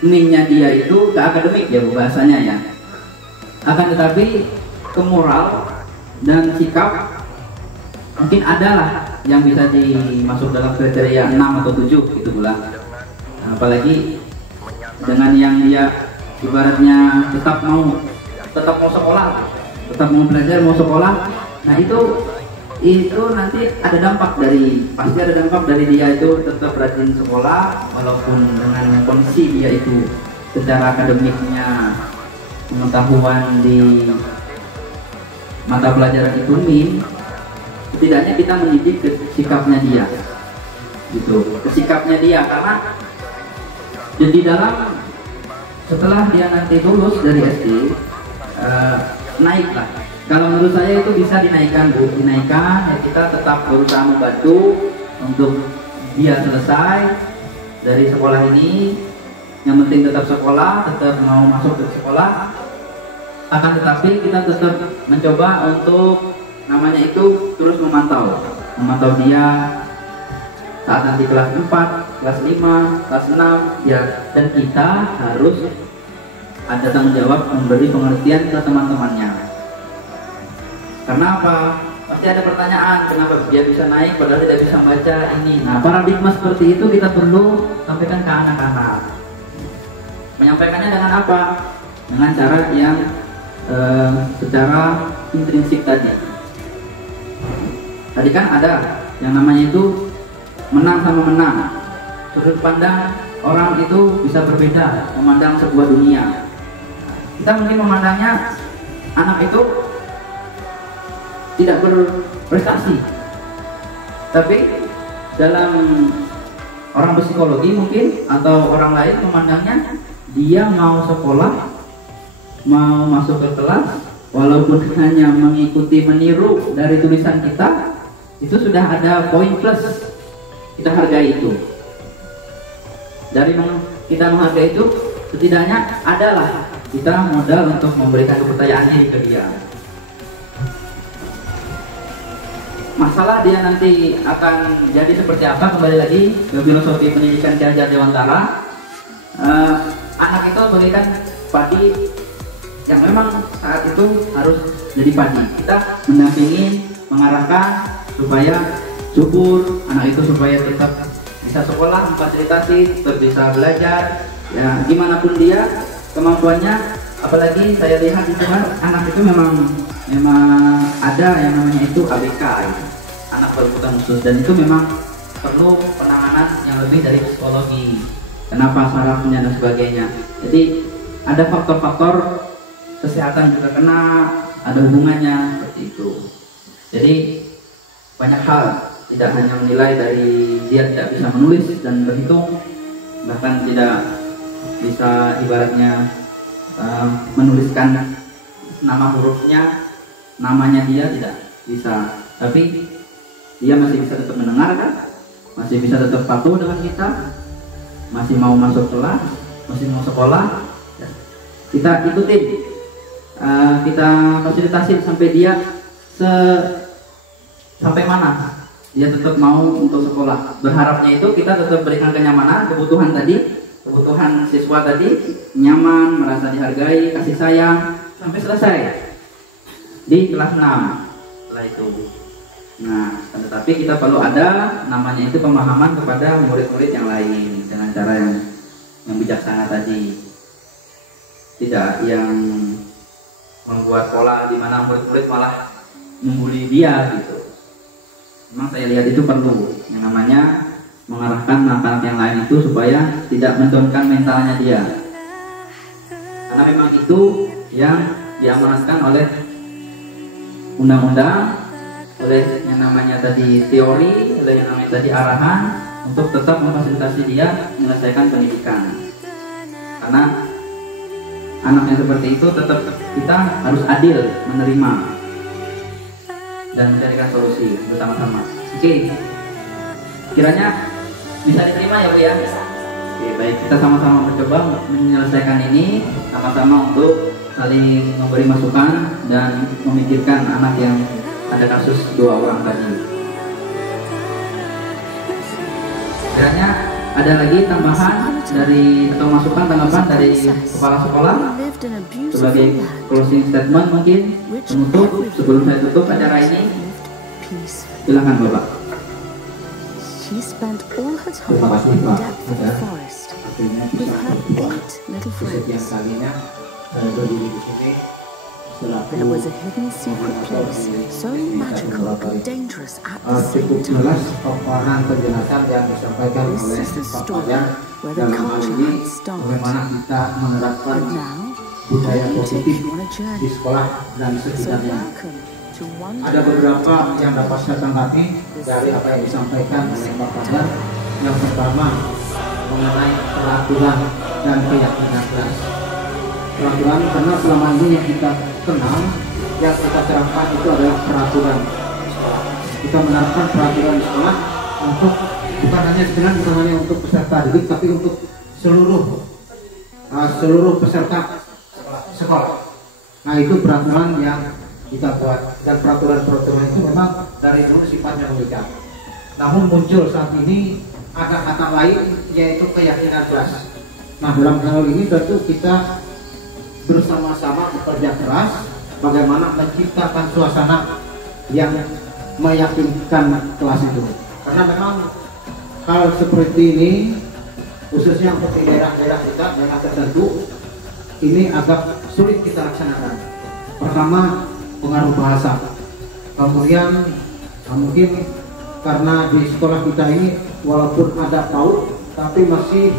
niatnya dia itu ke akademik ya Bu bahasanya ya, akan tetapi ke moral dan sikap mungkin adalah yang bisa dimasuk dalam kriteria 6 atau 7 gitu pula. Apalagi dengan yang dia ibaratnya tetap mau sekolah, tetap mau belajar, mau sekolah. Nah itu nanti ada dampak pasti ada dampak dari dia itu tetap rajin sekolah, walaupun dengan kondisi dia itu secara akademiknya pengetahuan di mata pelajaran itu setidaknya kita mendidik ke sikapnya dia, gitu, ke sikapnya dia. Karena di dalam setelah dia nanti lulus dari SD, naiklah. Kalau menurut saya itu bisa dinaikkan Bu, dinaikkan ya, kita tetap berusaha membantu untuk dia selesai dari sekolah ini. Yang penting tetap sekolah, tetap mau masuk ke sekolah. Akan tetapi kita tetap mencoba untuk namanya itu terus memantau dia saat nanti kelas 4, kelas 5, kelas 6 ya, dan kita harus ada tanggung jawab memberi pengertian ke teman-temannya. Karena apa? Pasti ada pertanyaan, kenapa dia bisa naik padahal tidak bisa baca ini. Nah, paradigma seperti itu kita perlu sampaikan ke anak-anak. Menyampaikannya dengan apa? Dengan cara yang secara intrinsik tadi. Tadi kan ada yang namanya itu menang sama menang. Sudut pandang orang itu bisa berbeda memandang sebuah dunia. Kita mungkin memandangnya anak itu tidak berprestasi, tapi dalam orang psikologi mungkin atau orang lain memandangnya dia mau sekolah, mau masuk ke kelas, walaupun hanya mengikuti meniru dari tulisan kita, itu sudah ada poin plus. Kita hargai itu. Dari kita menghargai itu, setidaknya adalah kita modal untuk memberikan kepercayaan diri ke dia. masalah dia nanti akan jadi seperti apa, kembali lagi ke filosofi pendidikan Ki Hajar Dewantara. Anak itu berikan padi yang memang saat itu harus jadi padi. Kita mendampingi, mengarahkan supaya subur anak itu, supaya tetap bisa sekolah, memfasilitasi, tetap bisa belajar, ya gimana pun dia kemampuannya. Apalagi saya lihat itu kan anak itu memang ada yang namanya itu ABK, gitu, anak berkebutuhan khusus, dan itu memang perlu penanganan yang lebih dari psikologi. Kenapa sarafnya dan sebagainya. Jadi ada faktor-faktor kesehatan juga kena, ada hubungannya seperti itu. Jadi banyak hal, tidak hanya menilai dari dia tidak bisa menulis dan berhitung, bahkan tidak bisa ibaratnya menuliskan nama hurufnya, namanya dia tidak bisa, tapi dia masih bisa tetap mendengarkan, masih bisa tetap patuh dengan kita, masih mau masuk kelas, masih mau sekolah. Kita ikutin, kita fasilitasi sampai dia sampai mana dia tetap mau untuk sekolah. Berharapnya itu kita tetap berikan kenyamanan, kebutuhan tadi, kebutuhan siswa tadi, nyaman, merasa dihargai, kasih sayang sampai selesai di kelas 6. Setelah itu, nah, tetapi kita perlu ada namanya itu pemahaman kepada murid-murid yang lain dengan cara yang bijaksana tadi, tidak yang membuat pola di mana murid-murid malah membuli dia gitu. Memang saya lihat itu perlu yang namanya mengarahkan anak-anak yang lain itu supaya tidak menurunkan mentalnya dia, karena memang itu yang diamanatkan oleh undang-undang, oleh yang namanya tadi teori, oleh yang namanya tadi arahan untuk tetap memfasilitasi dia menyelesaikan pendidikan. Karena anak yang seperti itu tetap kita harus adil menerima dan mencarikan solusi bersama-sama. Oke, kiranya bisa diterima ya Bu ya? Oke, baik, kita sama-sama mencoba menyelesaikan ini, sama-sama untuk saling memberi masukan dan memikirkan anak yang ada kasus 2 orang tadi. Kiranya ada lagi tambahan dari atau masukan tanggapan dari kepala sekolah sebagai closing statement mungkin penutup sebelum saya tutup acara ini. Silakan Bapak. Terima kasih Pak. Akhirnya bisa kesekian kalinya saya berdiri di sini There was a hidden secret place, so magical and dangerous at the cukup same time. jelas paparan penjelasan yang disampaikan This oleh is the Pak story Fajar where the dalam hal culture ini had started. bagaimana kita menerapkan But now, budaya we take positif you on a di journey. sekolah dan So sekitarnya. welcome to one Ada beberapa yang dapat saya tanggapi dari apa yang disampaikan oleh Pak Fajar. Yang pertama mengenai peraturan dan keyakinan kelas. Peraturan karena selama ini yang kita kenal, yang kita terapkan itu adalah peraturan. Kita menerapkan peraturan di sekolah untuk bukan hanya untuk peserta didik, tapi untuk seluruh peserta sekolah. Nah, itu peraturan yang kita buat, dan peraturan-peraturan itu memang dari dulu sifatnya mengikat. Namun muncul saat ini ada kata lain, yaitu keyakinan kelas. Nah, dalam hal ini tentu kita bersama-sama bekerja keras bagaimana menciptakan suasana yang meyakinkan kelas itu. Karena memang hal seperti ini khususnya untuk di daerah-daerah kita daerah tertentu ini agak sulit kita laksanakan. Pertama, pengaruh bahasa. Kemudian mungkin karena di sekolah kita ini walaupun ada PAUD tapi masih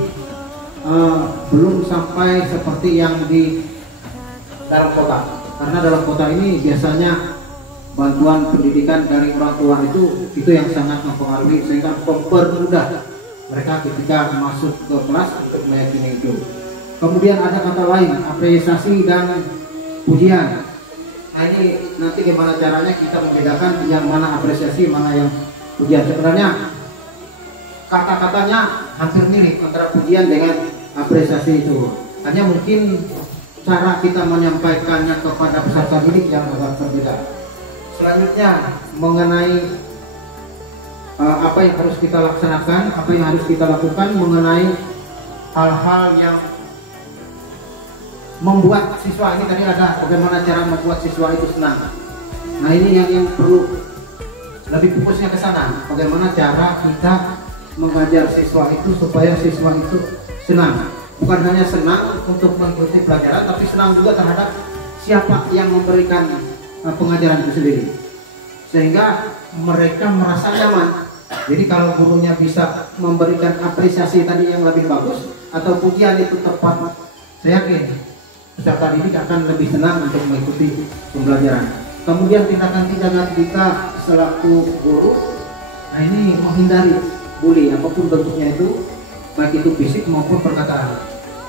belum sampai seperti yang di dalam kota. Karena dalam kota ini biasanya bantuan pendidikan dari orang tua itu yang sangat mempengaruhi sehingga mempermudah mereka ketika masuk ke kelas untuk meyakini itu. Kemudian ada kata lain, apresiasi dan pujian. Nah, ini nanti gimana caranya kita membedakan yang mana apresiasi, mana yang pujian. Sebenarnya kata-katanya hampir mirip antara pujian dengan apresiasi itu. Hanya mungkin cara kita menyampaikannya kepada peserta didik yang agak berbeda. Selanjutnya mengenai apa yang harus kita laksanakan, apa yang harus kita lakukan mengenai hal-hal yang membuat siswa ini. Tadi ada bagaimana cara membuat siswa itu senang. Nah ini yang perlu lebih fokusnya ke sana. Bagaimana cara kita mengajar siswa itu supaya siswa itu senang. Bukan hanya senang untuk mengikuti pelajaran, tapi senang juga terhadap siapa yang memberikan pengajaran itu sendiri. Sehingga mereka merasa nyaman. Jadi kalau gurunya bisa memberikan apresiasi tadi yang lebih bagus atau pujian itu tepat, saya yakin peserta didik akan lebih senang untuk mengikuti pembelajaran. Kemudian tindakan-tindakan kita selaku guru, nah ini menghindari bully apapun bentuknya itu, baik itu fisik maupun perkataan.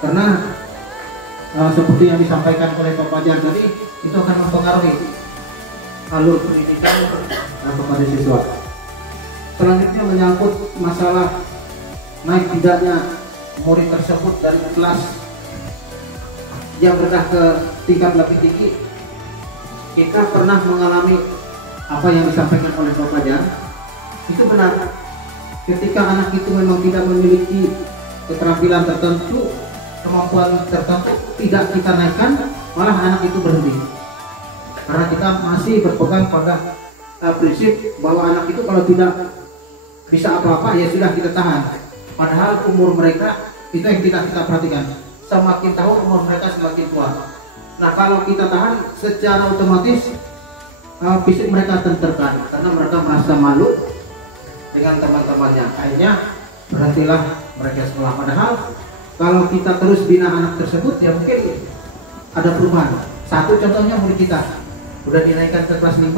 Karena seperti yang disampaikan oleh Pak Fajar tadi, itu akan mempengaruhi alur pendidikan kepada siswa. Selanjutnya menyangkut masalah naik tidaknya murid tersebut dari kelas yang rendah ke tingkat lebih tinggi. Kita pernah mengalami apa yang disampaikan oleh Pak Fajar, itu benar. Ketika anak itu memang tidak memiliki keterampilan tertentu, kemampuan tertentu, tidak kita naikkan, malah anak itu berhenti. Karena kita masih berpegang pada prinsip bahwa anak itu kalau tidak bisa apa-apa ya sudah kita tahan. Padahal umur mereka itu yang kita perhatikan. Semakin tahun umur mereka semakin tua. Nah kalau kita tahan secara otomatis fisik mereka tertekan karena mereka merasa malu dengan teman-temannya. Akhirnya berhentilah mereka sekolah. Padahal kalau kita terus bina anak tersebut ya mungkin ada perubahan. Satu contohnya murid kita udah dinaikkan ke kelas 5,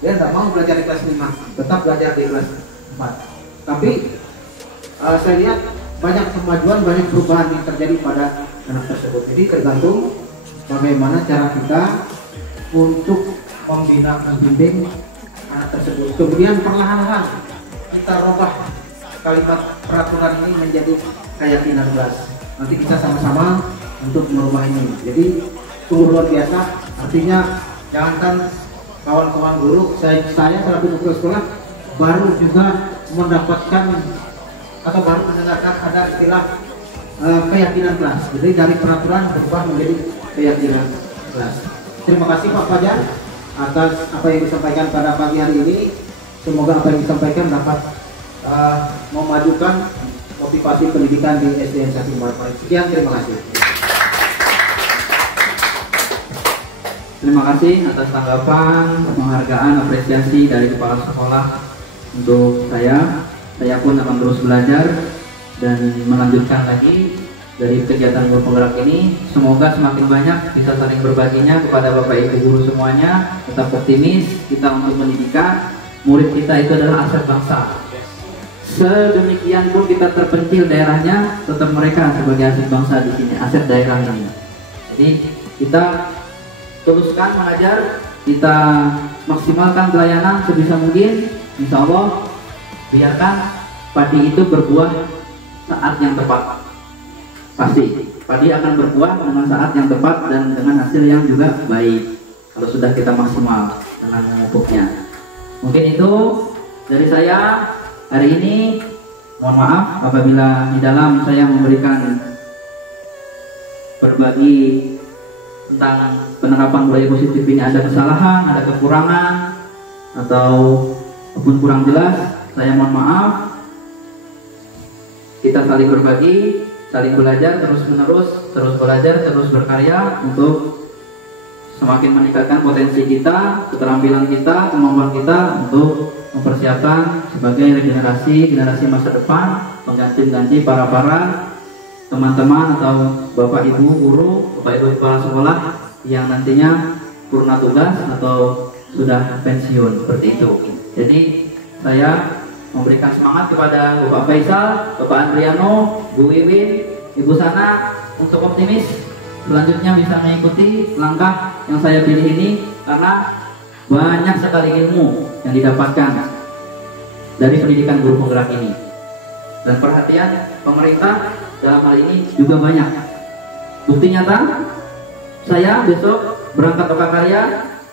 dia tidak mau belajar di kelas 5, tetap belajar di kelas 4. Tapi saya lihat banyak kemajuan, banyak perubahan yang terjadi pada anak tersebut. Jadi tergantung bagaimana cara kita untuk membina, membimbing anak tersebut. Kemudian perlahan-lahan kita rubah kalimat peraturan ini menjadi keyakinan kelas. Nanti kita sama-sama untuk merubah ini. Jadi sungguh luar biasa. Artinya jangankan kawan-kawan guru, saya selaku guru sekolah baru juga mendapatkan atau baru mendengarkan ada istilah keyakinan kelas. Jadi dari peraturan berubah menjadi keyakinan kelas. Terima kasih Pak Fajar atas apa yang disampaikan pada pagi hari ini. Semoga apa yang disampaikan dapat memajukan motivasi pendidikan di SDN Saking Barpai. Sekian, terima kasih. Terima kasih atas tanggapan, penghargaan, apresiasi dari kepala sekolah untuk saya. Saya pun akan terus belajar dan melanjutkan lagi dari kegiatan guru penggerak ini. Semoga semakin banyak bisa saling berbaginya kepada Bapak Ibu guru semuanya. Tetap optimis kita untuk pendidikan. Murid kita itu adalah aset bangsa. Sedemikian pun kita terpencil daerahnya, tetap mereka sebagai aset bangsa di sini, aset daerah ini. Jadi kita teruskan mengajar, kita maksimalkan pelayanan sebisa mungkin. Insya Allah biarkan padi itu berbuah saat yang tepat. Pasti padi akan berbuah dengan saat yang tepat dan dengan hasil yang juga baik kalau sudah kita maksimal dengan memupuknya. Mungkin itu dari saya hari ini. Mohon maaf apabila di dalam saya memberikan berbagi tentang penerapan budaya positif ini ada kesalahan, ada kekurangan atau apapun kurang jelas, saya mohon maaf. Kita saling berbagi, saling belajar terus menerus, terus belajar, terus berkarya untuk semakin meningkatkan potensi kita, keterampilan kita, kemampuan kita untuk mempersiapkan sebagai generasi masa depan, pengganti para teman-teman atau Bapak Ibu guru, Bapak Ibu kepala sekolah yang nantinya purna tugas atau sudah pensiun seperti itu. Jadi saya memberikan semangat kepada Bapak Faisal, Bapak Andriano, Bu Wiwin, Ibu Sana untuk optimis selanjutnya bisa mengikuti langkah yang saya pilih ini karena banyak sekali ilmu yang didapatkan dari pendidikan guru penggerak ini dan perhatian pemerintah dalam hal ini juga banyak. Bukti nyata saya besok berangkat ke Karya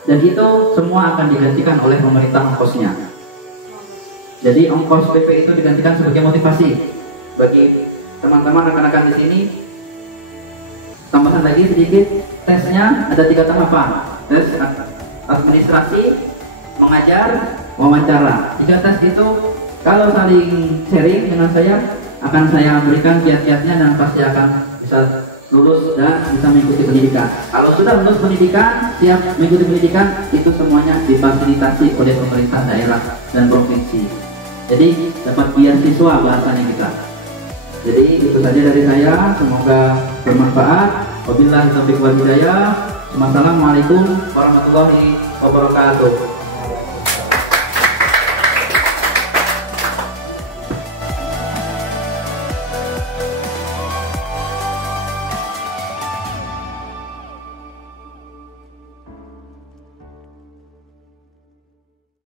dan itu semua akan digantikan oleh pemerintah ongkosnya. Jadi ongkos PP itu digantikan sebagai motivasi bagi teman-teman rekan-rekan di sini. Tambahan lagi sedikit, tesnya ada 3 tahapan. Tes administrasi, mengajar, wawancara. 3 tes itu kalau saling sharing dengan saya akan saya berikan kiat-kiatnya dan pasti akan bisa lulus dan bisa mengikuti pendidikan. Kalau sudah lulus pendidikan, siap mengikuti pendidikan, itu semuanya difasilitasi oleh pemerintah daerah dan provinsi. Jadi dapat beasiswa bahasanya kita. Jadi itu saja dari saya, semoga bermanfaat. Wabillahi taufiq wal hidayah. Wassalamualaikum warahmatullahi wabarakatuh.